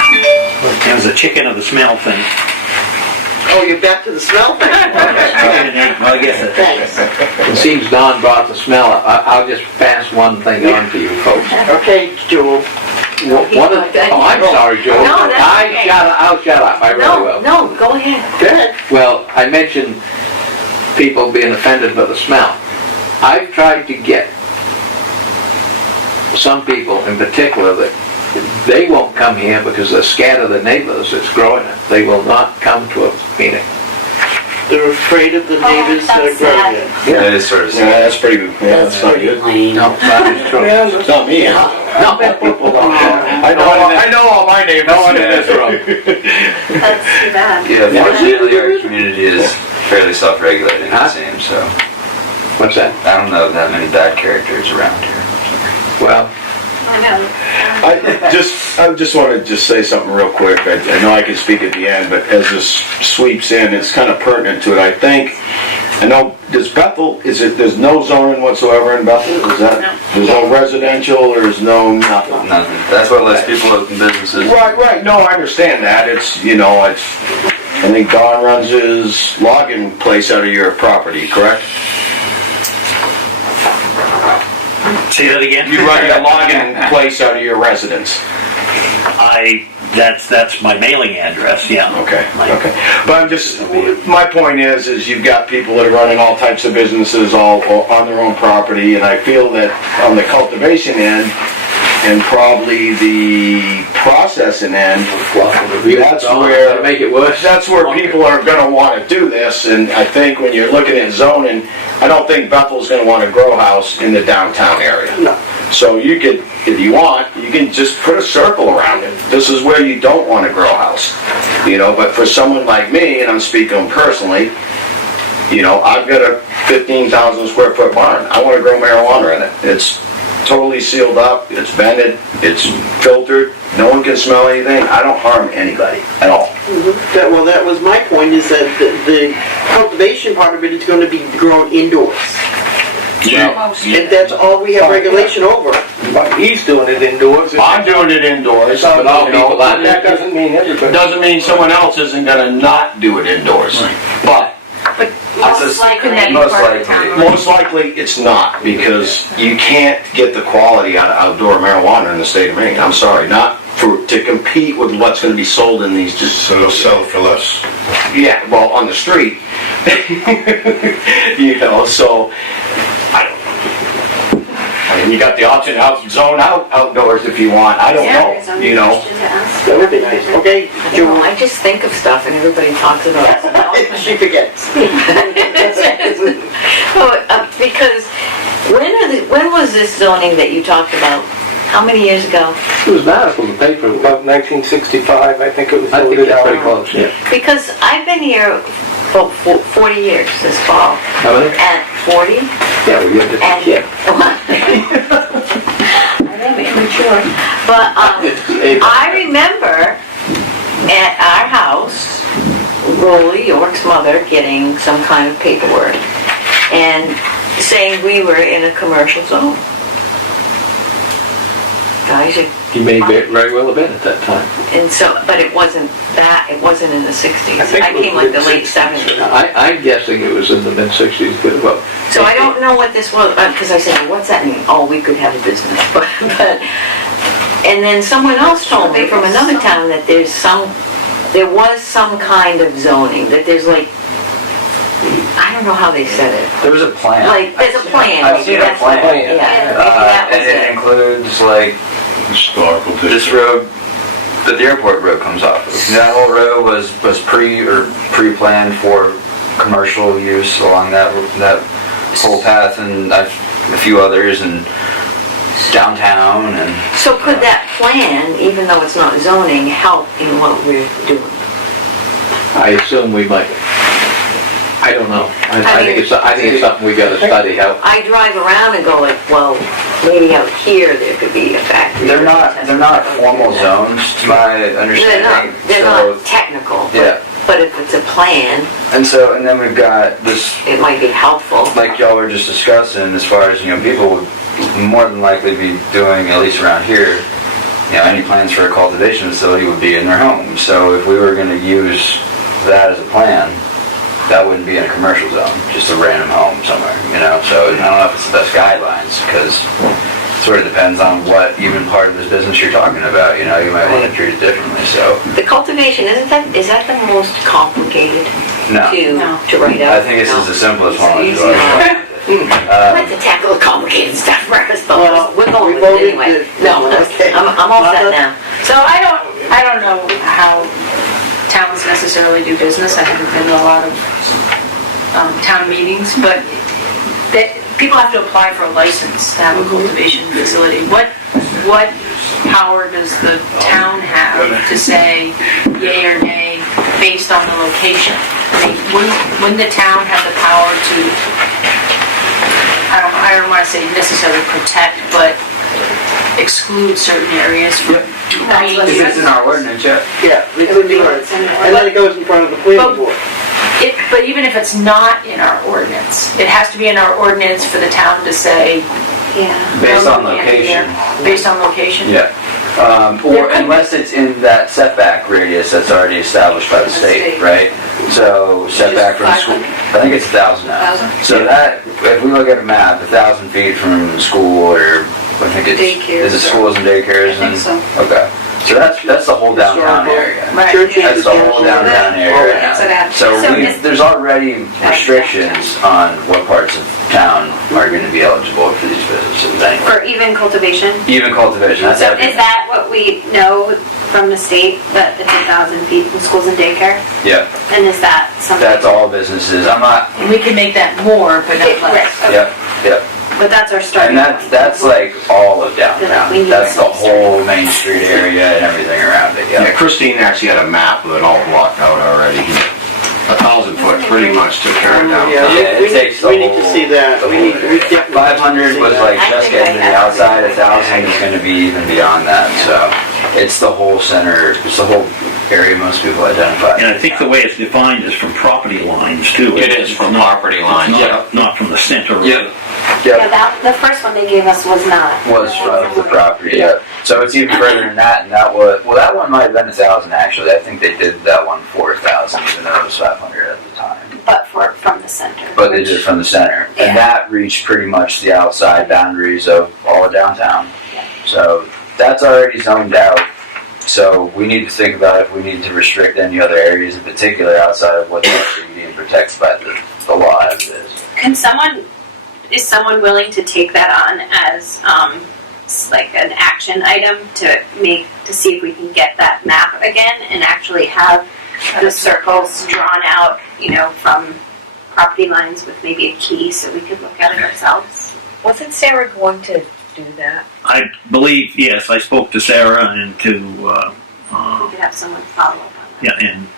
It was a chicken of the smell thing. Oh, you're back to the smell thing? Okay. Well, I guess it. Thanks. It seems Don brought the smell up. I'll just pass one thing on to you folks. Okay, Joel. One of, oh, I'm sorry, Joe. No, that's okay. I'll shut up, I really No, will. no, go ahead. Go ahead. Well, I mentioned people being offended by the smell. I've tried to get some people in particular that they won't come here because they're scared of the neighbors that's growing it. They will not come to a meeting. They're afraid of the neighbors that are growing it. Yeah, it is sort of. Yeah, that's pretty good. Yeah, that's not good. No, that is true. It's not me, huh? No, people don't. I know all my neighbors. No one in this room. That's too bad. Yeah, fortunately, our community is fairly self-regulating, Huh? it seems, so What's that? I don't know that many bad characters around here. Well, I know. I just want to just say something real quick. I know I can speak at the end, but as this sweeps in, it's kind of pertinent to it. I know, does Bethel, there's no zoning whatsoever in Bethel? Is that, there's no residential, or there's no nothing? Nothing. That's what lets people open businesses. Right, no, I understand that. I think Don runs his logging place out of your property, correct? Say that again? You run your logging place out of your residence. That's my mailing address, yeah. Okay. But my point is you've got people that are running all types of businesses all on their own property, and I feel that on the cultivation end, and probably the processing end, that's where, make it worse. that's where people are gonna wanna do this, and I think when you're looking at zoning, I don't think Bethel's gonna want a grow house in the downtown area. No. So you could, if you want, you can just put a circle around it. This is where you don't want a grow house. But for someone like me, and I'm speaking personally, I've got a 15,000 square foot barn. I want to grow marijuana in it. It's totally sealed up, it's vented, it's filtered, no one can smell anything. I don't harm anybody at all. That was my point, is that the cultivation part of it is going to be grown indoors. And that's all we have regulation over. But he's doing it indoors. I'm doing it indoors, But but that doesn't mean everybody. doesn't mean someone else isn't gonna not do it indoors. But But Most most likely, likely. most likely it's not, because you can't get the quality out of outdoor marijuana in the state of Maine. I'm sorry, not to compete with what's gonna be sold in these just. So they'll sell for less. Yeah, well, on the street. So, I mean, you got the option to zone out outdoors if you want. I don't know, That would be nice. Okay, Joel. I just think of stuff and everybody talks about it. She forgets. Because when was this zoning that you talked about? How many years ago? It was an article in the paper. About 1965, I think it was I think voted that's out. pretty close, yeah. Because I've been here for 40 years this fall. How many? And 40? Yeah, well, you're just a And, kid. I am immature. But I remember at our house, Rolly, York's mother, getting some kind of paperwork and saying we were in a commercial zone. Guys, You may very well have been at that time. and so, but it wasn't in the 60s. I think I it was came like the late mid-60s. 70s. I'm guessing it was in the mid-60s, but well. So I don't know what this was, because I said, well, what's that mean? Oh, we could have a business. And then someone else told me from another town that there was some kind of zoning, that there's like, I don't know how they said it. There was a plan. Like, there's a plan. I've seen a That's what- plan. Yeah, maybe that was And it it. includes like Historical this district. road that the airport road comes off of. That whole road was pre-planned for commercial use along that whole path, and a few others, and downtown, and So could that plan, even though it's not zoning, help in what we're doing? I assume we might. I don't know. I think it's something we gotta study how. I drive around and go like, well, maybe out here there could be a factory. they're not formal zones, to my understanding. They're not technical. Yeah. But if it's a plan, And then we've got this, it might be helpful. like y'all were just discussing, as far as, people more than likely be doing, at least around here, any plans for a cultivation facility would be in their home. So if we were gonna use that as a plan, that wouldn't be in a commercial zone, just a random home somewhere, So I don't know if it's the best guidelines, because it sort of depends on what even part of this business you're talking about, you might want to treat it differently, so. The cultivation, is that the most complicated No, to write out? I think this is the simplest one. It's easy. I like to tackle the complicated stuff first, but we're going with it anyway. No, Okay. I'm all set now. So I don't know how towns necessarily do business. I haven't been to a lot of town meetings, but people have to apply for a license to have a cultivation facility. What power does the town have to say yay or nay based on the location? I mean, wouldn't the town have the power to, I don't want to say necessarily protect, but exclude certain areas from If it's in our ordinance, yeah. Yeah, it's in the ordinance. And then it goes in front of the planning board. But even if it's not in our ordinance, it has to be in our ordinance for the town to say. Yeah. Based on no, you can't be location. there. Based on location? Yeah. Or unless it's in that setback radius that's already established by the state, right? So setback from school, I think it's 1,000 now. 1,000? So that, if we look at a map, 1,000 feet from the school, or I think it's, Daycares. is it schools and daycares? I think so. Okay. So that's the whole downtown area. Right. Churches, That's the whole downtown area. That's what happened. So So is- there's already restrictions on what parts of town are going to be eligible for these businesses anyway. For even cultivation. Even cultivation, that's So everything. is that what we know from the state, that it's 1,000 feet from schools and daycare? Yep, And is that something? that's all businesses. I'm not, And we can make that more, but not Right, less. okay. yep. But that's our starting And point. that's like all of downtown. We need That's the some whole Main Street area and everything around it, Yeah, yeah. Christine actually had a map with it all blocked out already. 1,000 foot pretty much took care of downtown. Yeah, it takes the we need to whole- see that. the We whole need, we definitely. 500 was like I just think I getting to the have outside, it. 1,000 is gonna be even beyond that, so. It's the whole center, it's the whole area most people identify. And I think the way it's defined is from property lines too. It is from property lines, It's yeah. not from the center. of Yep, Yeah, yep, the first one they gave us was not. was of the property, yeah. So it's even further than that, and that was, well, that one might have been 1,000 actually. I think they did that one for 1,000, even though it was 500 at the time. But from the center. But they did it from the center, Yeah. and that reached pretty much the outside boundaries of all of downtown. Yeah. So that's already zoned out. So we need to think about if we need to restrict any other areas in particular outside of what's already being protected by the law as it is. Is someone willing to take that on as, like an action item to see if we can get that map again and actually have the circles drawn out, from property lines with maybe a key so we could look at it ourselves? Wasn't Sarah going to do that? I believe, yes, I spoke to Sarah and to, We could have someone follow up on that. yeah, and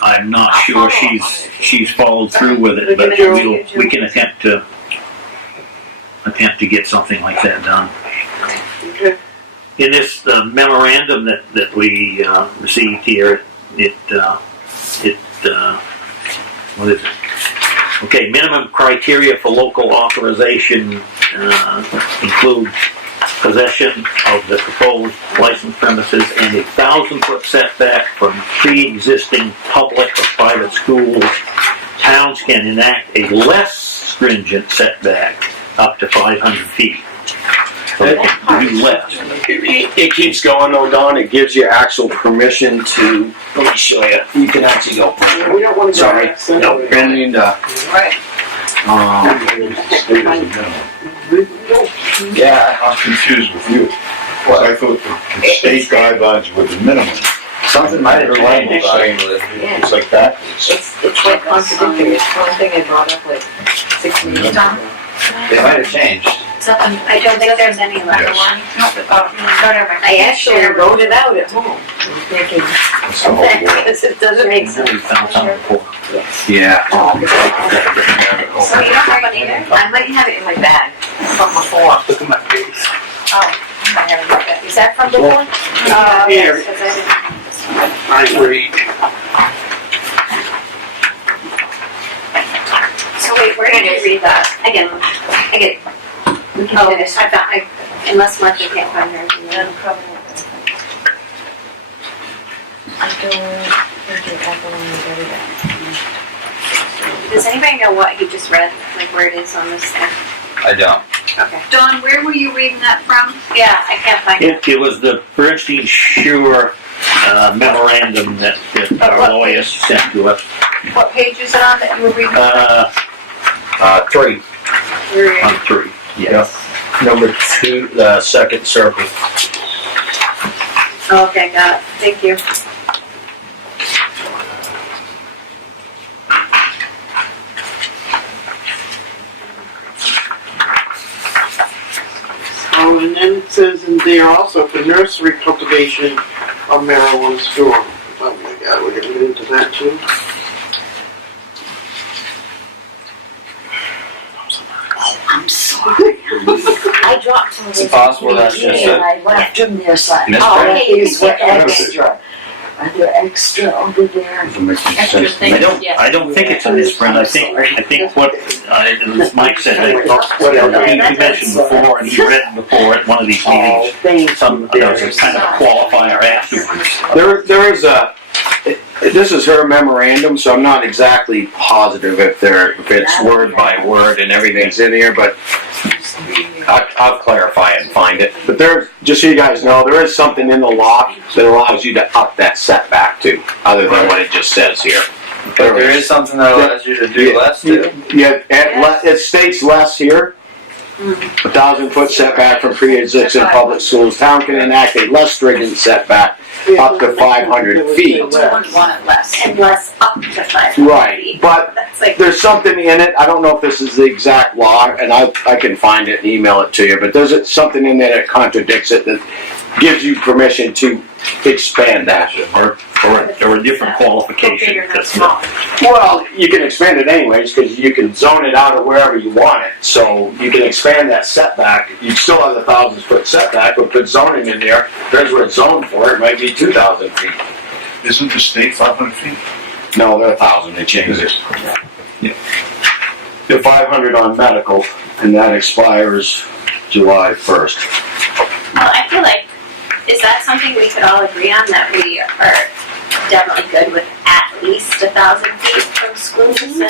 I'm not sure she's followed through with it, We'll but give it to you, we can attempt to get something like that done. Okay. In this memorandum that we received here, what is it? Okay, minimum criteria for local authorization include possession of the proposed licensed premises and 1,000-foot setback from pre-existing public or private schools. Towns can enact a less stringent setback up to 500 feet. So they can do less. It keeps going though, Don, it gives you actual permission to, let me show you, you can actually go. We don't want to go Sorry, back center. no, I mean, Right. Yeah, I was confused with you. 'Cause I thought the state guidelines were the minimum. something might have Your changed. language saying Yeah. it's like that. It's like contradictory. It's one thing I brought up like 6 meetings ago. They might have changed. I don't think there's any left. Yes. I actually wrote it out at home. I was thinking, That's the whole board. because it doesn't make sense. yeah. So you don't have one either? I might have it in my bag from before. Look at my face. Oh, I haven't got that. Is that from before? Here. Yes, 'cause I didn't- I agree. So wait, where did you read that? I get We can Oh, finish. unless Martha can't find her. No problem. I don't think you're echoing everything. Does anybody know what he just read, like where it is on this thing? I don't. Okay. Dawn, where were you reading that from? Yeah, I can't find it. It was the Bernstein Sure memorandum that our lawyers sent to us. What page is it on that you were reading? 3. On 3, yes. Number 2, the second circle. Okay, got it. Thank you. Oh, and then it says in there also for nursery cultivation of marijuana store. Oh my God, we're gonna get into that too. I'm sorry. I dropped some of It's this possible that's meeting just and I left them there, so I, Misprint? oh, okay, these were Misprint. extra. Are there extra over there? Extra things, yes. I don't think it's a misprint. I think what Mike said, he mentioned before, and he read before at one of these meetings, there's a kind of qualifier afterwards. There is this is her memorandum, so I'm not exactly positive if it's word by word and everything's in here, but I'll clarify it and find it. But there, just so you guys know, there is something in the law that allows you to up that setback too, other than what it just says here. But there is something that allows you to do less too. Yeah, it states less here. 1,000-foot setback from pre-existing public schools. Town can enact a less stringent setback up to 500 feet. You wouldn't want it less. And less up to 500 Right, feet. but That's like, there's something in it, I don't know if this is the exact law, and I can find it and email it to you, but there's something in there that contradicts it, that gives you permission to expand that. Or different qualifications. Bigger, not smaller. Well, you can expand it anyways, because you can zone it out of wherever you want it, so you can expand that setback. You still have the 1,000-foot setback, but put zoning in there, depends what it's zoned for, it might be 2,000 feet. Isn't the state 500 feet? No, they're 1,000, they changed it. Yeah. They're 500 on medical, and that expires July 1st. well, I feel like, is that something we could all agree on, that we are definitely good with at least 1,000 feet from schools and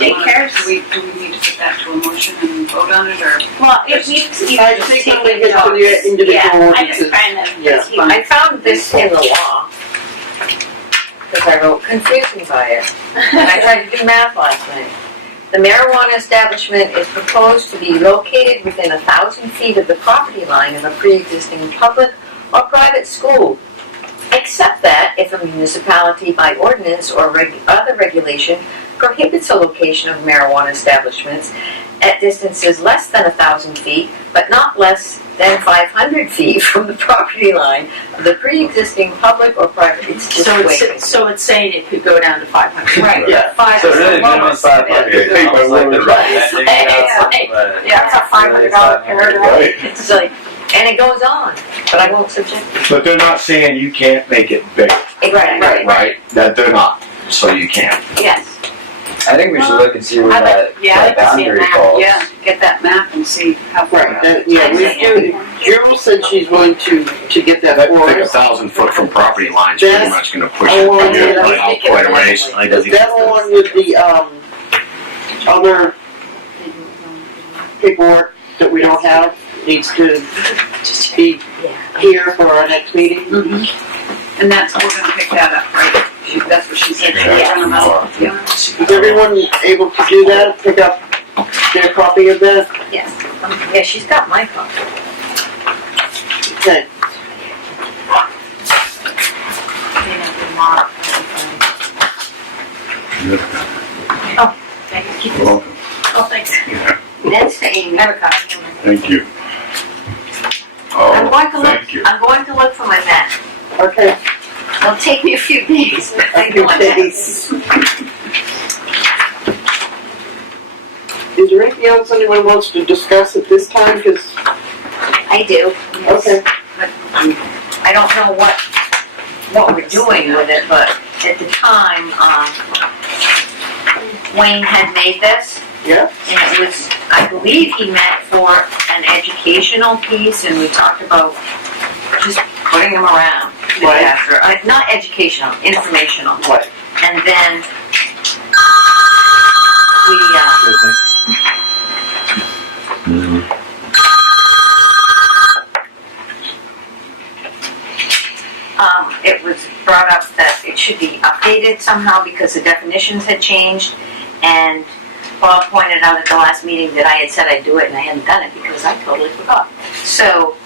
daycares? Do we need to put that to a motion and vote on it, or? Well, if we just I think when we get to the individual yeah, I just ordinances, find that, yeah. I found this in the law, because I wrote confusing by it, and I tried to do math last night. The marijuana establishment is proposed to be located within 1,000 feet of the property line of a pre-existing public or private school, except that if a municipality by ordinance or other regulation prohibits the location of marijuana establishments at distances less than 1,000 feet, but not less than 500 feet from the property line of the pre-existing public or private. It's just way. So it's saying it could go down to 500. Right, Yeah. 5 So is the really, minimum lowest. 500. Yeah. It's like the right ending, but- Yeah, that's a $500 paragraph. Right. It's like, and it goes on, but I won't subject it. But they're not saying you can't make it bigger, right? That they're not, so you can't. Yes. I think we should look and see where I'd that like, yeah, I'd like to see a boundary map, falls. yeah, get that map and see how far. Right, yeah, we do, Cheryl said she's willing to get that I for think us. 1,000 foot from property line's pretty That's- much gonna push I it wanna say that. out quite a ways. Is that along with the, other paperwork that we don't have, needs to be here for our next meeting? Mm-hmm. And that's, we're gonna pick that up, right? That's what she said. Yeah. Is everyone able to do that, pick up their copy of that? Yes. Yeah, she's got my copy. Okay. Welcome. Oh, thanks. That's for Amy. I have a copy. Thank you. I'm Oh, going to look, thank you. I'm going to look for my map. Okay. It'll take me a few days. but I A know few I have days. Is there anything else anyone wants to discuss at this time? Because, I do. Yes. okay, I don't know what we're doing with it, but at the time, Wayne had made this, yeah, and it was, I believe he meant for an educational piece, and we talked about just putting them around. the Right. desk, or, not educational, informational. Right. And then we, it was brought up that it should be updated somehow because the definitions had changed. And Bob pointed out at the last meeting that I had said I'd do it and I hadn't done it because I totally forgot. So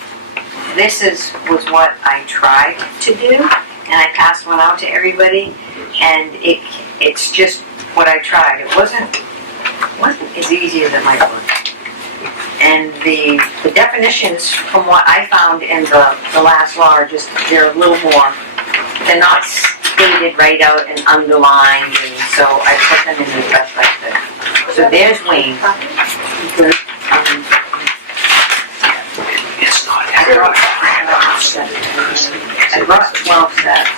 this was what I tried to do, and I passed one out to everybody, and it's just what I tried. It wasn't as easy as it might look. And the definitions, from what I found in the last law, are just, they're a little more, they're not stated right out and underlined, and so I put them in the best I could. So there's Wayne. It's not I brought 12 sets.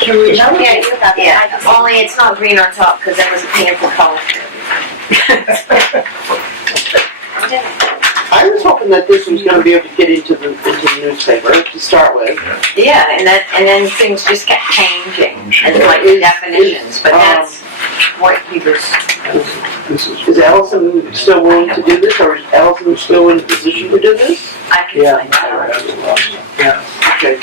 Can we know? Yeah, you have it. Yeah, only it's not green on top because that was a painful color. I was hoping that this was gonna be able to get into the newspaper to start with. Yeah, and then things just kept changing, and like the definitions, but that's what he was. Is Allison still willing to do this, or is Allison still in a position to do this? I can Yeah. find out. Okay.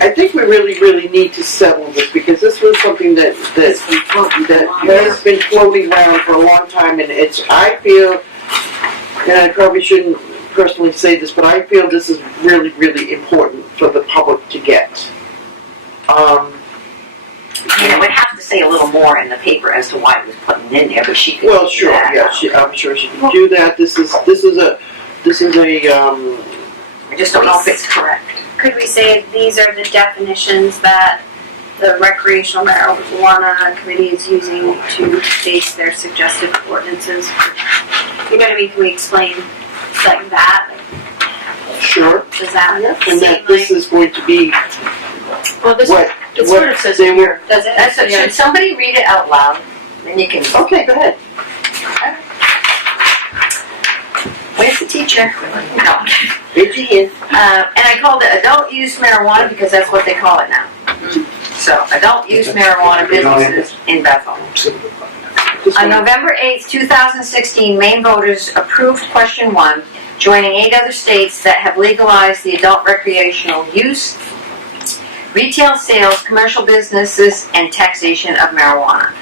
I think we really need to settle this, because this was something that has been floating around for a long time, and I feel, and I probably shouldn't personally say this, but I feel this is really important for the public to get. You know, we'd have to say a little more in the paper as to why it was putting in there, but she could. Well, do sure, that. yeah, I'm sure she can do that. This is a, I just don't know if it's correct. Could we say these are the definitions that the recreational marijuana committee is using to base their suggested ordinances? You know what I mean? Can we explain like that? sure, Does that and seem that this like? is going to be Well, this, what, it sort of says it here. Does it? Should somebody read it out loud? Then you can. okay, go ahead. Where's the teacher? No. Raise your hand. And I called it adult use marijuana because that's what they call it now. So, adult use marijuana businesses in Bethel. On November 8th, 2016, Maine voters approved question 1, joining 8 other states that have legalized the adult recreational use, retail sales, commercial businesses, and taxation of marijuana.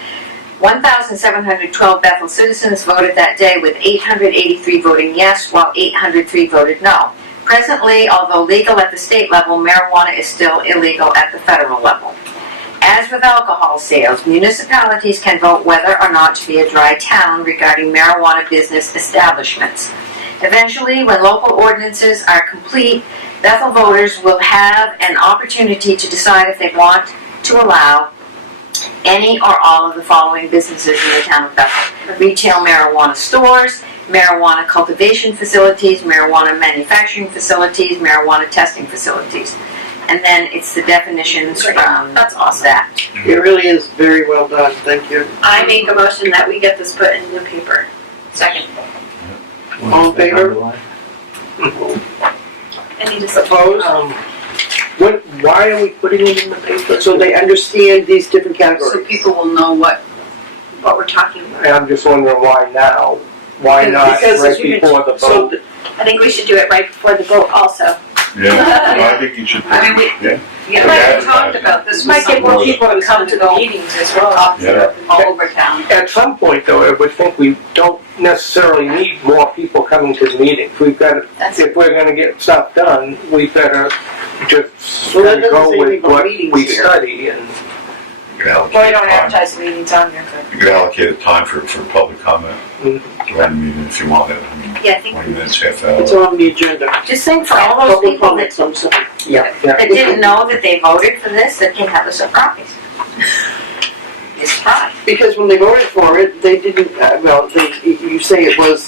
1,712 Bethel citizens voted that day, with 883 voting yes, while 803 voted no. Presently, although legal at the state level, marijuana is still illegal at the federal level. As with alcohol sales, municipalities can vote whether or not to be a dry town regarding marijuana business establishments. Eventually, when local ordinances are complete, Bethel voters will have an opportunity to decide if they want to allow any or all of the following businesses in the town of Bethel: retail marijuana stores, marijuana cultivation facilities, marijuana manufacturing facilities, marijuana testing facilities. And then it's the definitions from That's awesome. that. It really is very well done, thank you. I make a motion that we get this put in the paper. Second. All in favor? Any Opposed? Why are we putting it in the paper? So they understand these different So categories. people will know what, we're talking about. I'm just wondering why now? Why not Because right before the So vote? I think we should do it right before the vote also. Yeah, no, I think you should. I mean, Yeah. you know, we talked about this. Might get more people to come to the meetings as well. Yeah. All over town. At some point, though, I would think we don't necessarily need more people coming to the meetings. We've got, if we're gonna get stuff done, we better just Well, that doesn't go say with anything about what meetings we here. study and. You could allocate Well, we don't time. advertise the meetings on there, but. You could allocate a time for public comment. During the meeting if you want it. I mean, Yeah, I think 20 minutes, half it's hour. on the agenda. Just think for all those Public people that, comments, I'm sorry. Yeah. that didn't know that they voted for this, that can have a surprise. A surprise. Because when they voted for it, they didn't, you say it was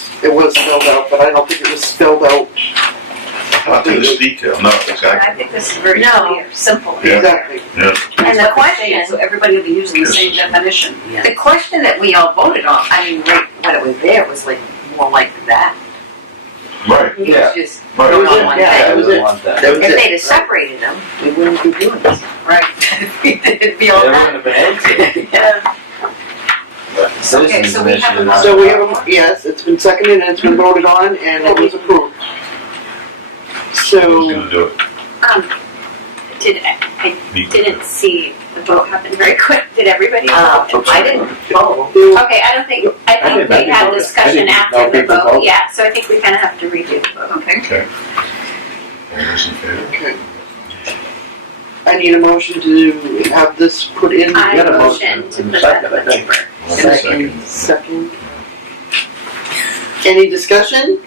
spelled out, but I don't think it was spelled out. Not to this detail, no, I exactly. think this is very No. clear, simple. Yeah. Exactly. Yeah. And the question, So everybody will be using the same Yes. definition. The question that we all voted on, I mean, right, when it was there, was like, more like that. Right. It Yeah. was just, Right. That was on it, one yeah, thing. that was it. Want that. That was If it. they'd have separated them, we wouldn't be doing this. Right. It'd be all Everyone that. have been into. Yeah. Citizens so we have a initiative. So we have, yes, it's been seconded and it's been voted on and it was approved. Who's So, gonna do it? I didn't see the vote happen very quick. Did everybody? vote? I didn't vote. Okay, I think we had discussion after the vote, yeah, so I think we kind of have to redo the vote. Okay. Okay. All those in favor? okay. I need a motion to have this put in. I got a motion motion to in put a that second, I in the think. paper. Second. Second. Any discussion?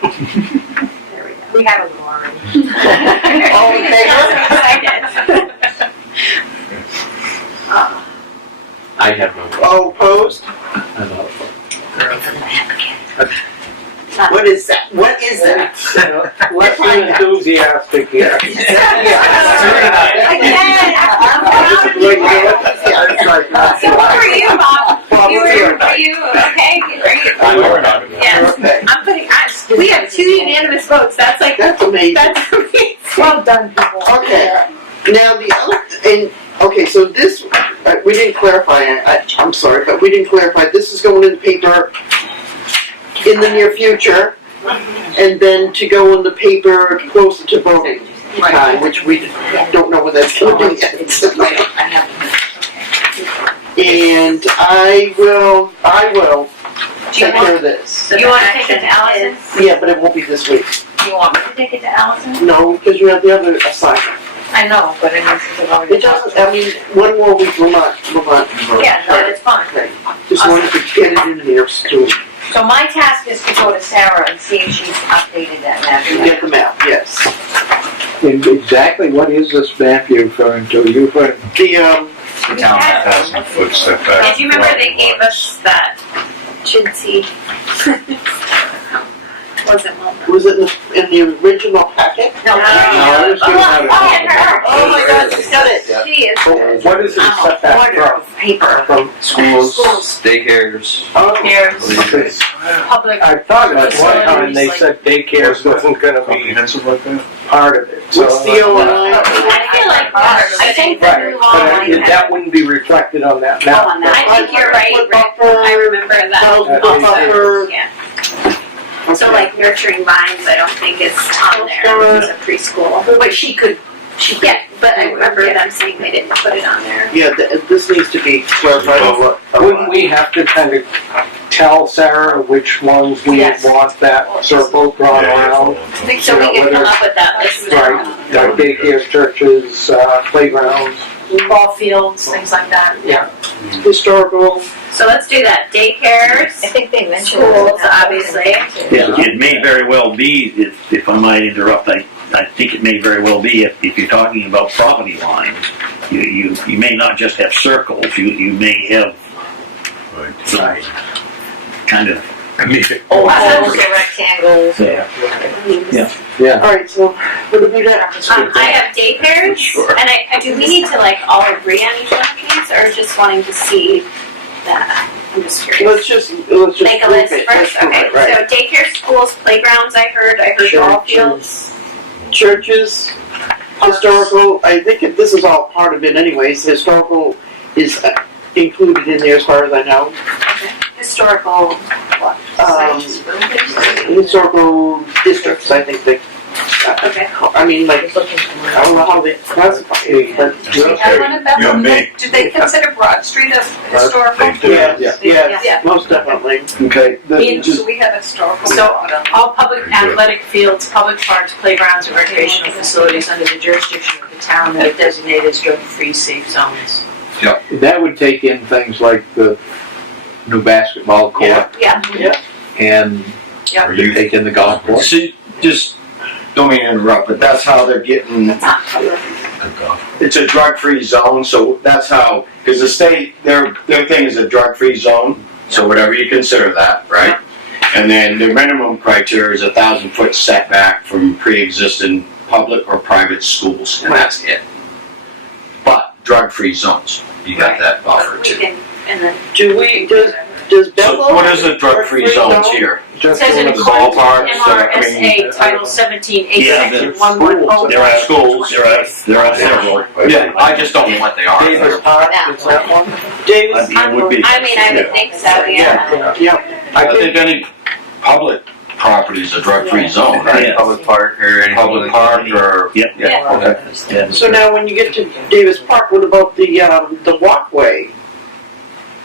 There we go. We have a little already. All in favor? I have no. All opposed? I'm up. What is that? What is that? Let's be enthusiastic here. So what were you, Bob? You were okay, great. Yes, I'm putting, we have 2 unanimous votes, that's like, That's amazing. that's amazing. Well done, people. Okay, now the other, and, okay, so this, we didn't clarify, I'm sorry, but we didn't clarify, this is going in the paper in the near future, and then to go in the paper closer to voting time, which we don't know when that's going to be yet. And I will take care of this. You want to take it to Allison? Yeah, but it won't be this week. You want me to take it to Allison? No, because you have the other assignment. I know, but I mean, since I've already. It doesn't, I mean, one more week, Vermont. Yeah, no, it's fine. Okay, just wanted to get it in there soon. So my task is to go to Sarah and see if she's updated that map. Get the map, yes. And exactly what is this map you're referring to? You're referring, The, The town map. 1,000-foot setback. Did you remember they gave us that chintzy? Wasn't well done. was it in the original packet? No. No, it's gonna have it. Oh my God, you got it. She is. what is it set back from? Paper. From Schools, daycares. Oh, Here's public. I thought at one time they said daycare wasn't gonna be Comprehensive like that? part of it, so. what's the OI? I feel like, I think the Right, new but law. that wouldn't be reflected on that map. I think you're right, Rick. I remember that. Thousand foot buffer. Yeah. So like nurturing vines, I don't think is on there as a preschool. But she could, yeah, but I remember them saying they didn't put it on there. Yeah, this needs to be clarified. Wouldn't we have to kind of tell Sarah which ones we Yes. want that circle drawn around? So we can come up with that list Right, now. like daycare, churches, playgrounds. Ball fields, things like that. Yeah. Historical, So let's do that. Daycares, I think they mentioned. schools, obviously. Yeah, it may very well be, if I might interrupt, I think it may very well be if you're talking about property lines, you may not just have circles, you may have Right. some kind of, Ovals or rectangles. yeah. alright, so what do we got? I have daycares, and do we need to like all agree on each one of these, or just wanting to see that? I'm just curious. Let's just Make a group list it. first, Let's group okay, it, right. so daycare, schools, playgrounds, I heard ball fields. Churches, historical, I think this is all part of it anyways, historical is included in there as far as I know. Historical, what? Sites? Historical districts, I think they, Okay. I mean, like, I don't know how they classify it, but. Do we have one in Bethel? You and me. Do they consider Broad Street as historical? They do. Yes, Yeah. yes, most definitely. Okay, So we have historical. So, all public athletic fields, public parks, playgrounds, and recreational facilities under the jurisdiction of the town that are designated as drug-free safe zones. That would take in things like the new basketball court Yeah. and Yeah. would take in the golf course. See, just, don't mean to interrupt, but that's how they're getting, It's not covered. it's a drug-free zone, so that's how, because the state, their thing is a drug-free zone, so whatever you consider that, right? And then the minimum criteria is 1,000-foot setback from pre-existing public or private schools, and that's it. But drug-free zones, you got that buffer We too. can, and then. Does Belleville? So what is the drug-free zones here? It says in the accordance ballpark, with so, I mean, MRSA Title 17, A Yeah, Section the 110. There are schools, there are several. Yeah, I just don't know what they are. Davis Park, is that one? Davis? It would be. I mean, I would think so, yeah. Yeah. I think any public property is a drug-free zone, right? Yeah. Public park or any Public park or, Yep. yeah, okay. Yeah. So now when you get to Davis Park, what about the walkway?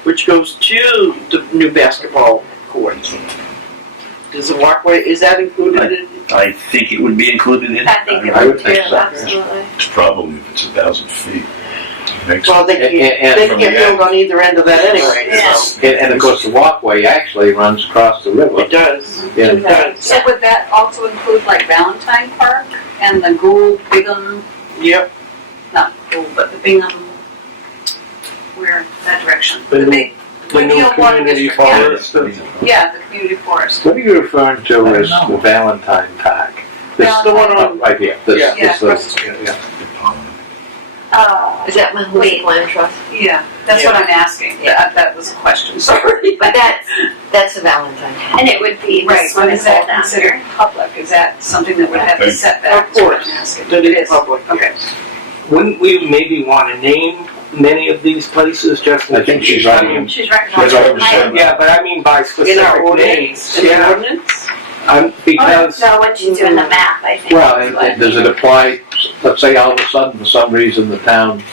Which goes to the new basketball courts? Does the walkway, is that included in? I think it would be included in. I think it I would would too, think so, yeah. absolutely. It's probably if it's 1,000 feet. Makes Well, they And can't from the build on either end of that anyway, Yeah. so. And of course, the walkway actually runs across the river. It does. Yeah. It does. So would that also include like Valentine Park and the Gould, Bingham, Yep. not Gould, but the Bingham, where, that direction? The new- big- The new Winfield Water community District, forest. Yeah, the community forest. What are you referring to as the Valentine Park? This, The one on, right here, this, Yeah. Yeah, this, across the yeah. Is that Mahoosic Land Trust? Yeah, that's what I'm asking. That was a question, sorry. But that's the Valentine House. And it would be the Right, but swimming is pool that down considered here. public? Is that something that would have the Of setbacks? Of course. that It is is. public. Okay. Wouldn't we maybe want to name many of these places just in I think she's case? right. She's right. That's what I was saying. Yeah, but I mean by In our specific ordinance, names. in the Yeah, ordinance? because, No, what you do in the map, I think. Well, is what- does it apply, let's say all of a sudden, for some reason, the town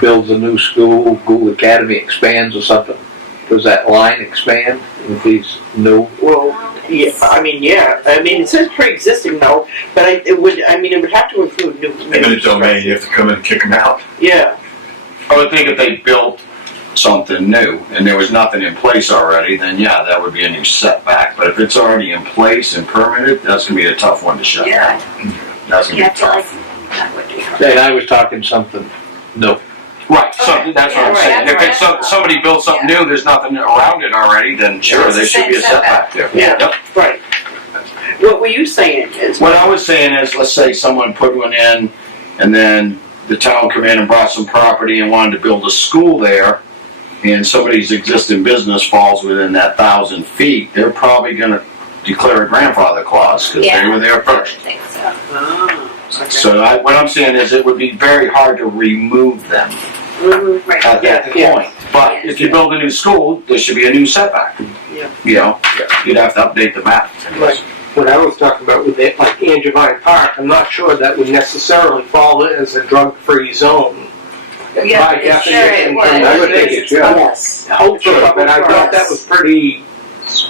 builds a new school, Gould Academy expands or something? Does that line expand with these new? Well, yeah, I mean, it says pre-existing though, but it would have to include new community. eminent domain, you have to come in and kick them out. Yeah, I would think if they built something new and there was nothing in place already, then yeah, that would be a new setback. But if it's already in place and permitted, that's gonna be a tough one to shut down. That's gonna Yeah, be I feel like tough. that would be. And I was talking something new. Right, so that's what I'm Yeah, saying. right, If it's that's somebody built something new, there's nothing around it already, then sure, It's the there should be a same setback. setback there. yeah, Yep. right. What were you saying is? What I was saying is, let's say someone put one in, and then the town come in and bought some property and wanted to build a school there, and somebody's existing business falls within that 1,000 feet, they're probably gonna declare a grandfather clause, because they Yeah. were there I first. would think so. Okay. So what I'm saying is, it would be very hard to remove them Mhm. Right. at that Yeah. point. But if you build a new school, there should be a new setback. Yeah. You know, you'd have to update the map. Right. what I was talking about with it, like Angevine Park, I'm not sure that would necessarily fall as a drug-free zone. Yeah, By it's sure definition, it would. I would think it should. Yes. Hopefully, but I thought that was pretty,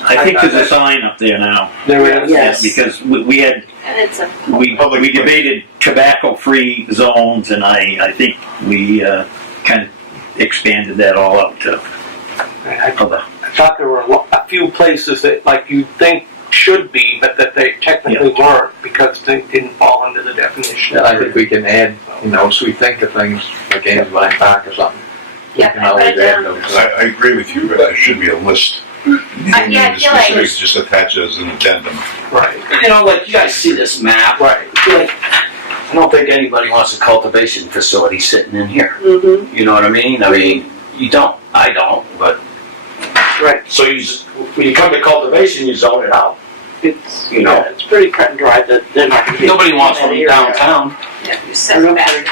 I think there's a sign up there now. there is. Yes. Because we had, And it's a, we debated tobacco-free zones, and I think we kind of expanded that all up to other. I thought there were a few places that, like, you'd think should be, but that they technically weren't, because they didn't fall under the definition. And I think we can add, so we think of things like Angevine Park or something. We Yeah, can I always put it add down. those. I agree with you, but there should be a list. yeah, I feel like- Specifics, just attach it as an addendum. Right, You know, like, you guys see this map? right. Like, I don't think anybody wants a cultivation facility sitting in here. Mm-hmm, You know what I mean? You don't. I don't, but. right. So when you come to cultivation, you zone it out. It's, You know. yeah, it's pretty cut and dry that they're not gonna get. Nobody wants that from area. downtown. Yeah, you set it back.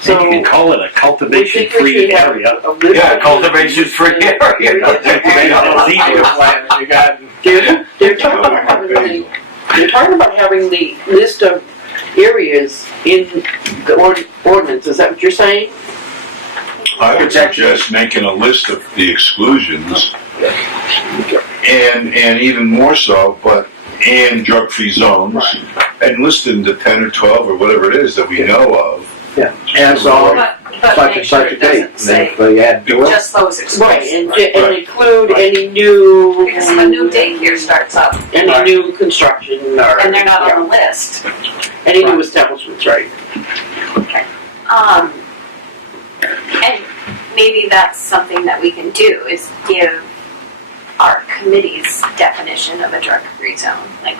So you can So, call it a we think we cultivation-free should have area. a list Yeah, of- cultivation-free area. They're talking about having the list of areas in the ordinance, is that what you're saying? I would suggest making a list of the exclusions, and even more so, and drug-free zones, and listing the 10 or 12 or whatever it is that we know of. Yeah, as all, But such make and sure such a it date, doesn't and then say if they add to it. just those Right, exclusions. and include any new. Because if a new daycare starts up Any new construction or. and they're not on the list, Any new establishments, right? and maybe that's something that we can do, is give our committee's definition of a drug-free zone. Like,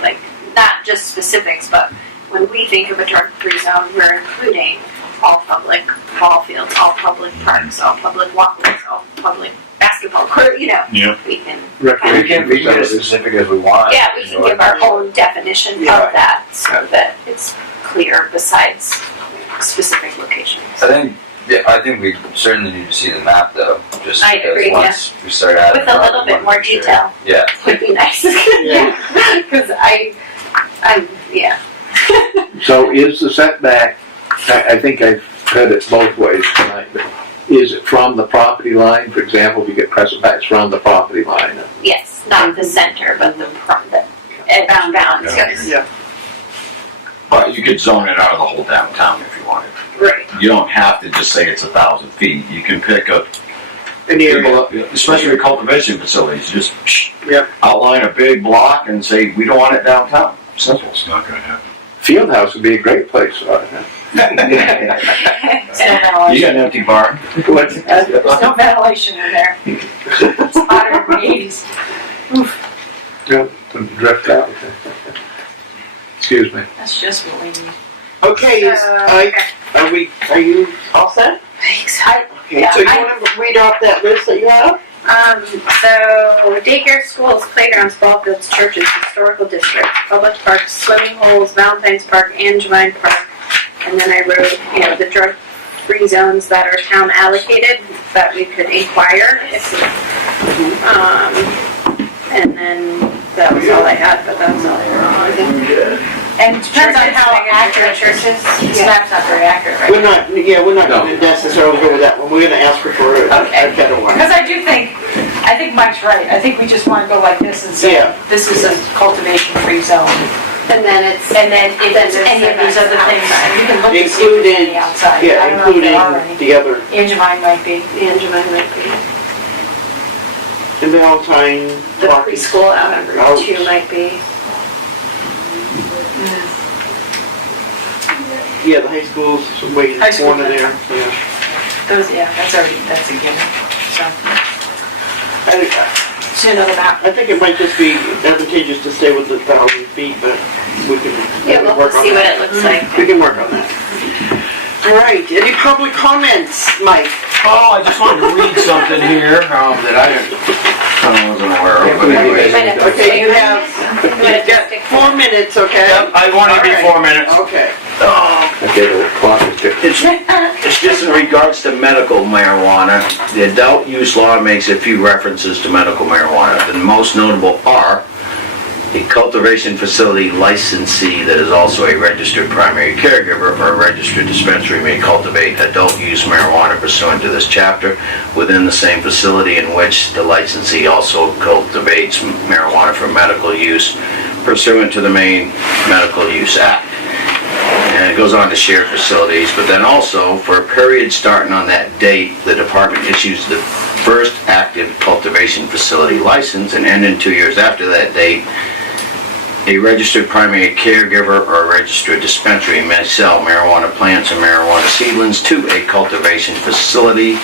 like, not just specifics, but when we think of a drug-free zone, we're including all public ball fields, all public parks, all public walkways, all public basketball court, Yep. we can, We can be as specific as we want. yeah, we can give our own definition of that so that it's clear besides specific locations. I think we certainly need to see the map though, just I because agree, once we start adding. With a little up, we bit wanna more make sure. detail Yeah. would be nice. Because yeah. So is the setback, I think I've heard it both ways tonight, but is it from the property line? For example, if you get Crescent from the property line? Yes, not the center, but the edge bounds. Yeah. But you could zone it out of the whole downtown if you wanted. Right. You don't have to just say it's 1,000 feet. You can pick up, In the area. especially with cultivation facilities, just Yep. outline a big block and say, we don't want it downtown. Simple. It's not gonna happen. Fieldhouse would be a great place for it. You got an empty barn. There's no ventilation in there. It's hotter than the 80s. Yeah, to drift out. Excuse me. That's just what we need. Okay, are you all set? Thanks. Okay, so you want to read off that list that you have? So daycare, schools, playgrounds, ball fields, churches, historical districts, public parks, swimming holes, Valentine's Park, Angevine Park. And then I wrote, the drug-free zones that are town allocated that we could inquire if, and then that was all I had, but that was all I wrote. And it depends on how accurate churches, this map's not very accurate, right? We're not going to necessarily go with that one. We're going to ask her for a better one. Because I think Mike's right. I think we just want to go like this and say, Yeah. this is a cultivation-free zone. And then if there's any of these other things, we can look and see if there's any outside. I Yeah, don't know if there are including any. the other, Angevine might be. Angevine might be. the Valentine. The Park. preschool out number Ouch. 2 might be. Yeah, the high school's way in High the school, corner there, yeah. Those, that's a given. So, see another map. I think it might just be advantageous to stay with the 1,000 feet, but we can Yeah, we'll work on see what that. it looks like. We can work on that. All right, any public comments, Mike? Oh, I just wanted to read something here that I wasn't aware of, but anyway. Okay, you've got 4 minutes, okay? I wanted to be 4 minutes. Okay. Okay, the clock is ticking. It's just in regards to medical marijuana. The adult use law makes a few references to medical marijuana. The most notable are a cultivation facility licensee that is also a registered primary caregiver or a registered dispensary may cultivate adult use marijuana pursuant to this chapter within the same facility in which the licensee also cultivates marijuana for medical use pursuant to the Maine Medical Use Act. And it goes on to shared facilities, but then also for a period starting on that date, the department issues the first active cultivation facility license and ending 2 years after that date. A registered primary caregiver or a registered dispensary may sell marijuana plants and marijuana seedlings to a cultivation facility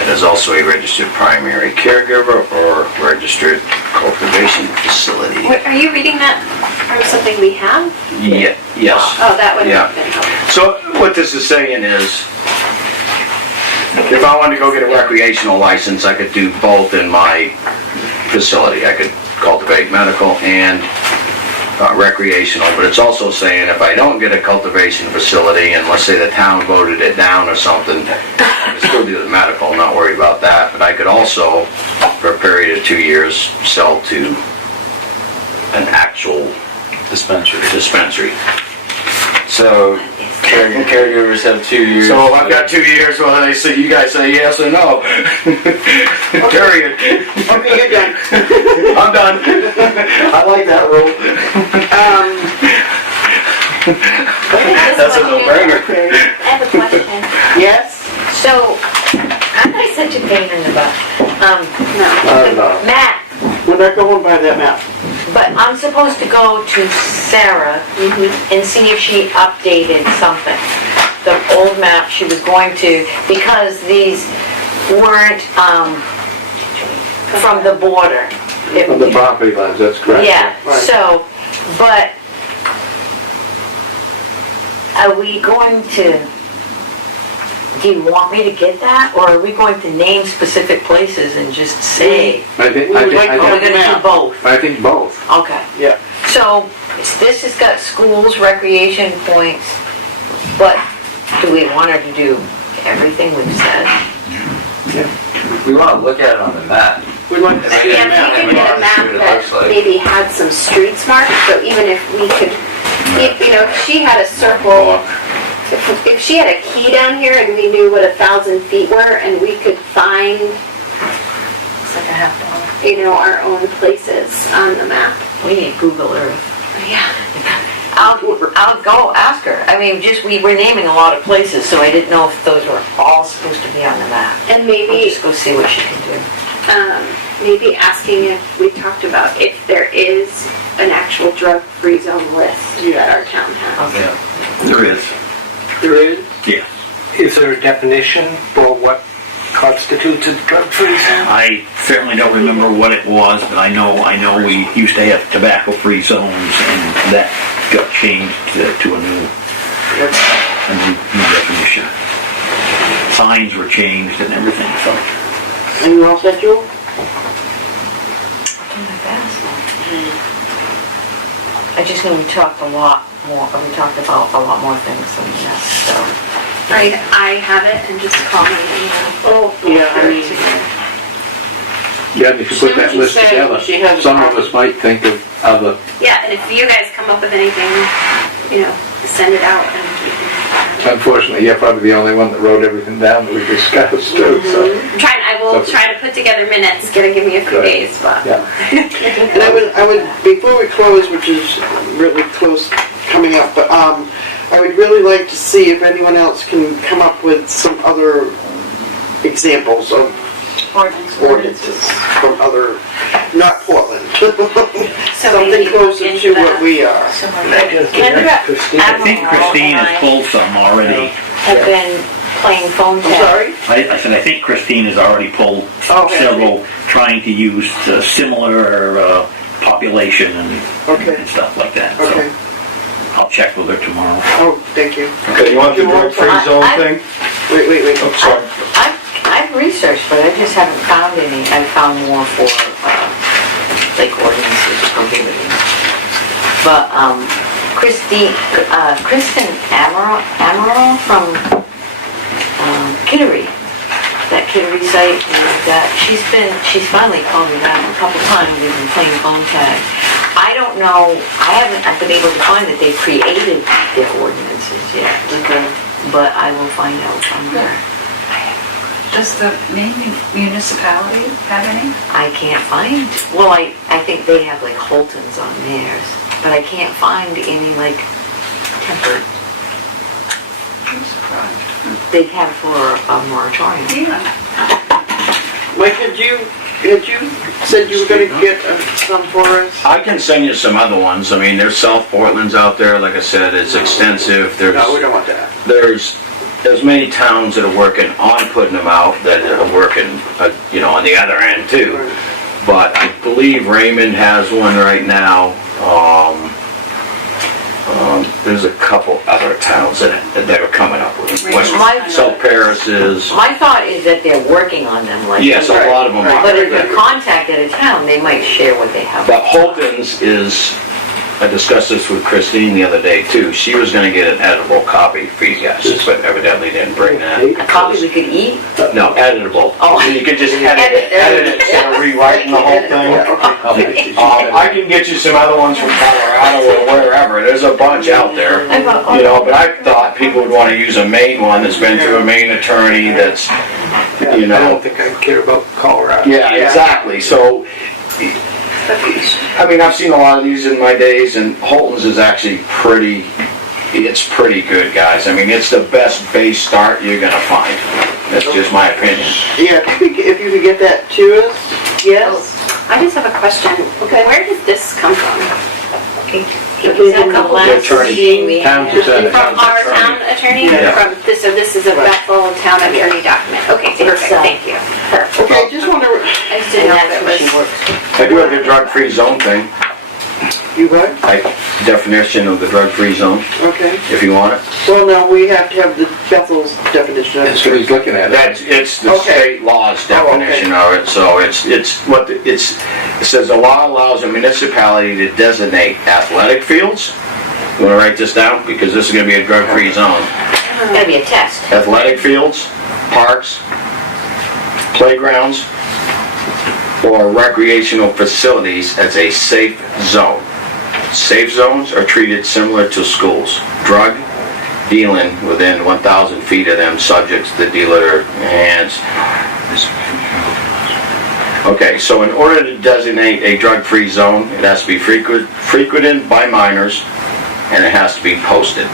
that is also a registered primary caregiver or registered cultivation facility. Wait, are you reading that from something we have? Yes. Oh, that would Yeah. have been helpful. So what this is saying is, if I wanted to go get a recreational license, I could do both in my facility. I could cultivate medical and recreational, but it's also saying if I don't get a cultivation facility, and let's say the town voted it down or something, I could still do the medical, not worried about that, but I could also, for a period of 2 years, sell to an actual dispensary. So, caregivers have 2 years. So if I've got 2 years, well, I say, you guys say yes or no. Period. Okay, you're done. I'm done. I like that rule. That's a no-brainer. I have a question. Yes? So, I'm not such a pain in the butt. No. Matt, We're not going by that map. but I'm supposed to go to Sarah and see if she updated something. the old map, she was going to, because these weren't, from the border. From the property lines, that's correct. Yeah, Right. so, but are we going to, do you want me to get that? Or are we going to name specific places and just say? I think, We would like Are we to- gonna do both? I think both. Okay. Yeah. So, this has got schools, recreation points, but do we want her to do everything we've said? We want to look at it on the map. We'd like to see Yeah, that. if you could get a map that maybe had some streets marked, so even if we could, you know, if she had a circle, if she had a key down here and we knew what 1,000 feet were and we could find, It's like a $50. you know, our own places on the map. We need Google Earth. Yeah. I'll go ask her. I mean, just, we were naming a lot of places, so I didn't know if those were all supposed to be on the map. And I'll maybe, just go see what she can do. maybe asking if we talked about if there is an actual drug-free zone list that our town has. Okay. There is. There is? Yeah. Is there a definition for what constitutes a drug-free zone? I certainly don't remember what it was, but I know we used to have tobacco-free zones, and that got changed to a new definition. Signs were changed and everything, so. And you all set, Jewel? Do my best. I just know we talked a lot more, we talked about a lot more things than that, so. I have it and just call me and we'll Yeah, I put it mean- together. Yeah, and if you put that She list said together, she has a some of copy. us might think of other, Yeah, and if you guys come up with anything, you know, send it out and we can. unfortunately, you're probably the only one that wrote everything down that we discussed too, so. I will try to put together minutes, give me a few Good. days, but. Yeah. And I would, before we close, which is really close coming up, but, I would really like to see if anyone else can come up with some other examples of ordinances from other, not Portland. Something closer to what we are. Kendra I think Christine has pulled some already. have been playing phone I'm tag. sorry? I said, I think Christine has already pulled Okay. several, trying to use similar population Okay. and stuff like that. Okay. So I'll check with her tomorrow. Oh, thank you. Okay, you want the drug-free zone thing? Wait. Oh, sorry. I've researched, but I just haven't found any. I found more for, like ordinances prohibiting. But, Kristen Amaral from, Kittery, that Kittery site, that, she's finally called me back a couple times, we've been playing phone tag. I don't know, I've been able to find that they created their ordinances yet, but I will find out from her. Does the main municipality have any? I can't find, well, I think they have like Holton's on theirs, but I can't find any like tempered. I'm surprised. They have for a moratorium. Yeah. Mike, had you said you were gonna get some for us? I can send you some other ones. I mean, there's South Portland's out there, like I said, it's extensive. No, we don't want that. There's many towns that are working on putting them out that are working, on the other end too. But I believe Raymond has one right now. There's a couple other towns that are coming up with it. South Paris is, My thought is that they're working on them, like. yes, a lot of them are. But if you contacted a town, they might share what they have. But Holton's is, I discussed this with Christine the other day too. She was gonna get an editable copy for you guys, but evidently didn't bring that. A copy we could eat? No, editable. Oh. You could just edit it instead of rewriting the whole thing. I can get you some other ones from Colorado or wherever. There's a bunch out there. But I thought people would want to use a Maine one that's been through a Maine attorney that's, I don't think I care about Colorado. Yeah, exactly. So, I mean, I've seen a lot of these in my days, and Holton's is actually it's pretty good, guys. I mean, it's the best base start you're gonna find. That's just my opinion. Yeah, if you could get that to us, yes? I just have a question. Okay, where did this come from? Was that the last attorney. meeting we Town's had? attorney. From our town attorney, Yeah. so this is a Bethel town attorney document. Okay, perfect, It's, thank you. Okay, I just want to, I just didn't know if it That's was. where she works. I do have the drug-free zone thing, you what? definition of the drug-free zone, Okay. if you want it. Well, no, we have to have the Bethel's definition. That's what he's looking at. It's the Okay. state law's definition of it, so it says a law allows a municipality to designate athletic fields. You wanna write this down? Because this is gonna be a drug-free zone. It's gotta be a test. Athletic fields, parks, playgrounds, or recreational facilities as a safe zone. Safe zones are treated similar to schools. Drug dealing within 1,000 feet of them subjects the dealer hands. Okay, so in order to designate a drug-free zone, it has to be frequented by minors, and it has to be posted.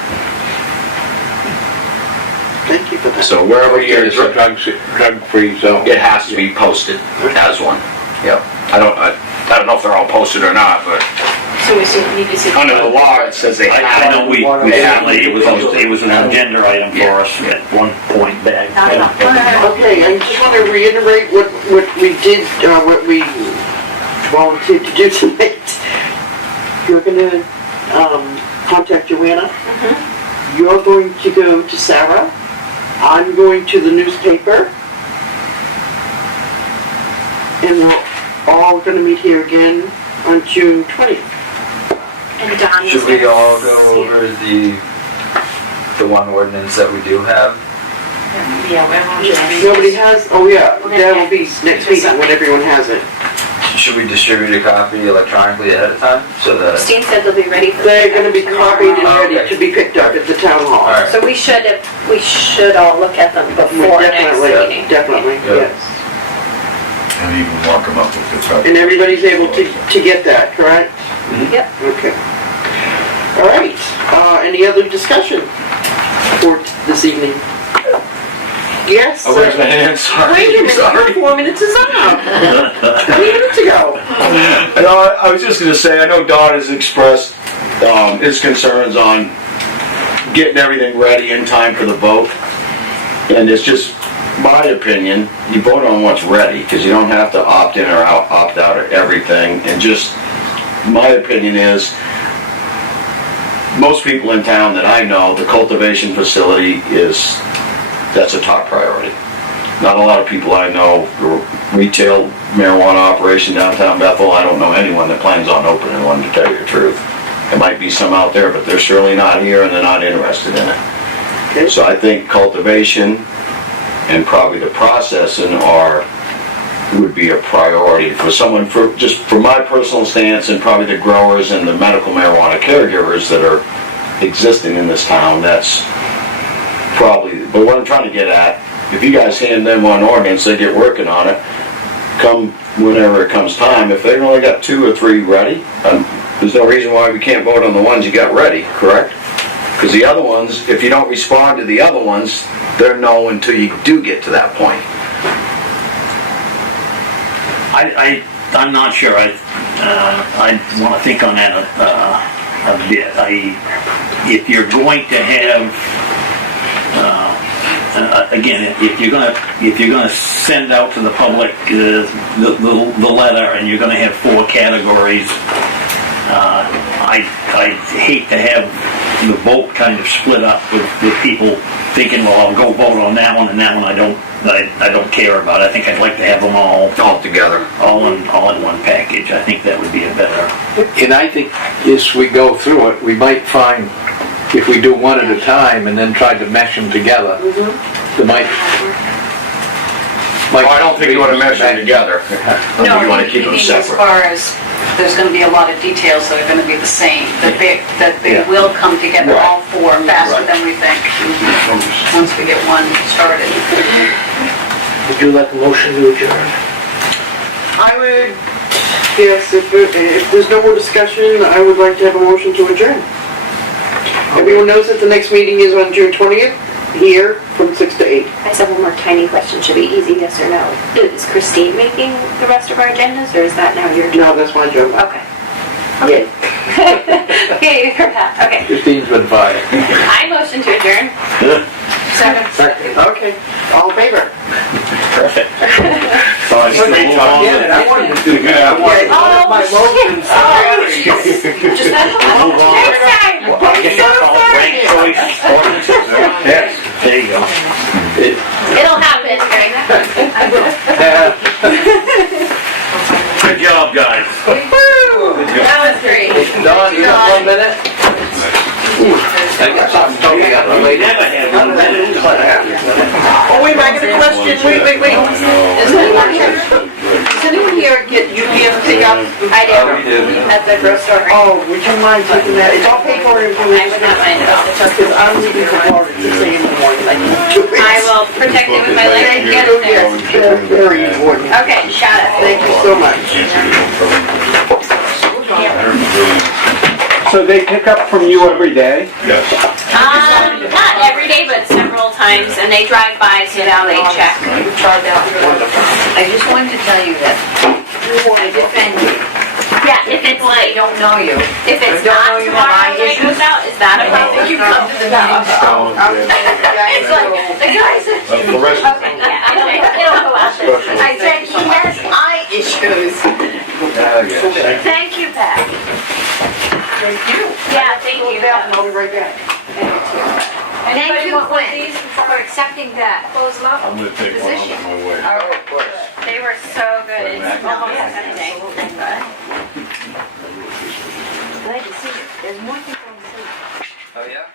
Thank you for that. So wherever you're, It's a drug-free zone. it has to be posted as one. Yep. I don't know if they're all posted or not, but So we need to see. under the law, it says they I have. know we certainly, it was an agenda item for us at one point back. Okay, I just want to reiterate what we did, what we volunteered to do tonight. You're gonna, contact Joanna. You're going to go to Sarah. I'm going to the newspaper. And we're all gonna meet here again on June 20th. And Don was Should we gonna all see go it. over the one ordinance that we do have? Yeah, we're Nobody has, oh yeah, that will be next meeting when everyone has it. Should we distribute a copy electronically ahead of time, so that? Christine said they'll be ready for. They're gonna be tomorrow. copied and ready Okay. to be picked up at the town hall. Alright. So we should all look at them before next Definitely, meeting. definitely, Yeah. yes. And even mark them up if it's right. And everybody's able to get that, correct? Yep. Okay. All right, any other discussion for this evening? Yes? Oh, where's my hand? Sorry. Wait a minute, your 4 minutes is up. 20 minutes ago. I was just gonna say, I know Don has expressed, his concerns on getting everything ready in time for the vote. And it's just my opinion, you vote on what's ready, because you don't have to opt in or opt out of everything. And just, my opinion is, most people in town that I know, the cultivation facility that's a top priority. Not a lot of people I know, retail marijuana operation downtown Bethel, I don't know anyone that plans on opening one, to tell you the truth. There might be some out there, but they're surely not here and they're not interested in it. Okay. So I think cultivation and probably the processing would be a priority for someone, just for my personal stance, and probably the growers and the medical marijuana caregivers that are existing in this town. That's probably, but what I'm trying to get at, if you guys hand them one ordinance, they get working on it, come whenever it comes time, if they've only got 2 or 3 ready, there's no reason why we can't vote on the ones you got ready, correct? Because the other ones, if you don't respond to the other ones, they're no until you do get to that point. I'm not sure. I want to think on that a bit. If you're going to have, again, if you're going to send out to the public the letter, and you're going to have 4 categories, I hate to have the vote kind of split up with people thinking, well, I'll go vote on that one, and that one I don't care about. I think I'd like to have them all together, all in one package. I think that would be a better. And I think as we go through it, we might find, if we do one at a time and then try to mesh them together, there might. Well, I don't think you want to mesh them together. No, You want to keep them meaning as separate. far as, there's gonna be a lot of details that are gonna be the same, that they Yeah. will come together, Right. all 4, faster Right. than we think, once we get one started. Would you like a motion to adjourn? I would, yes, if there's no more discussion, I would like to have a motion to adjourn. Everyone knows that the next meeting is on June 20th, here from 6 to 8. I just have one more tiny question, should be easy, yes or no. Is Christine making the rest of our agendas, or is that now your job? No, that's my job. Okay. Okay. Yeah. Okay, you're back. Okay. Christine's been fired. I motion to adjourn. Second. Okay, all in favor? Perfect. So I straight talk. I wanted to do that. I wanted to Oh, my motion. Just next time. Get that called ranked choice ordinances. Yes. There you go. It'll happen, Greg. Good job, guys. That was great. Don, you got 1 minute? I got something totally We unrelated. never had 1 minute. Oh, wait, I got a question, wait. Does anyone here get UPS pickup? I We do. do. At the grocery store. Oh, would you mind taking that? It's all paid for I information. would not mind at all. Because I'm leaving for Florida at 6 a.m. in the morning. I need to do it. I will protect it with my life and get it there. Yes, very important. Okay, got it. Thank you so much. So they pick up from you every day? Yes. Not every day, but several times, and they drive by, so now they check. I just wanted to tell you that I defend you. Yeah, if it's I like, don't know you. if it's I don't not know you have tomorrow eye when it goes issues. out, is that a problem? You come to the meetings. It's like, the guys, Fluorescent. okay, yeah, it'll go out there. I said he has eye issues. Thank you, Pat. Thank you. Yeah, thank you. I'll be right back. Thank you, Gwen, for accepting that. Close them up. I'm gonna take one on my way. They were so good, it's almost everything. Glad to see you. There's more people on the Oh, yeah?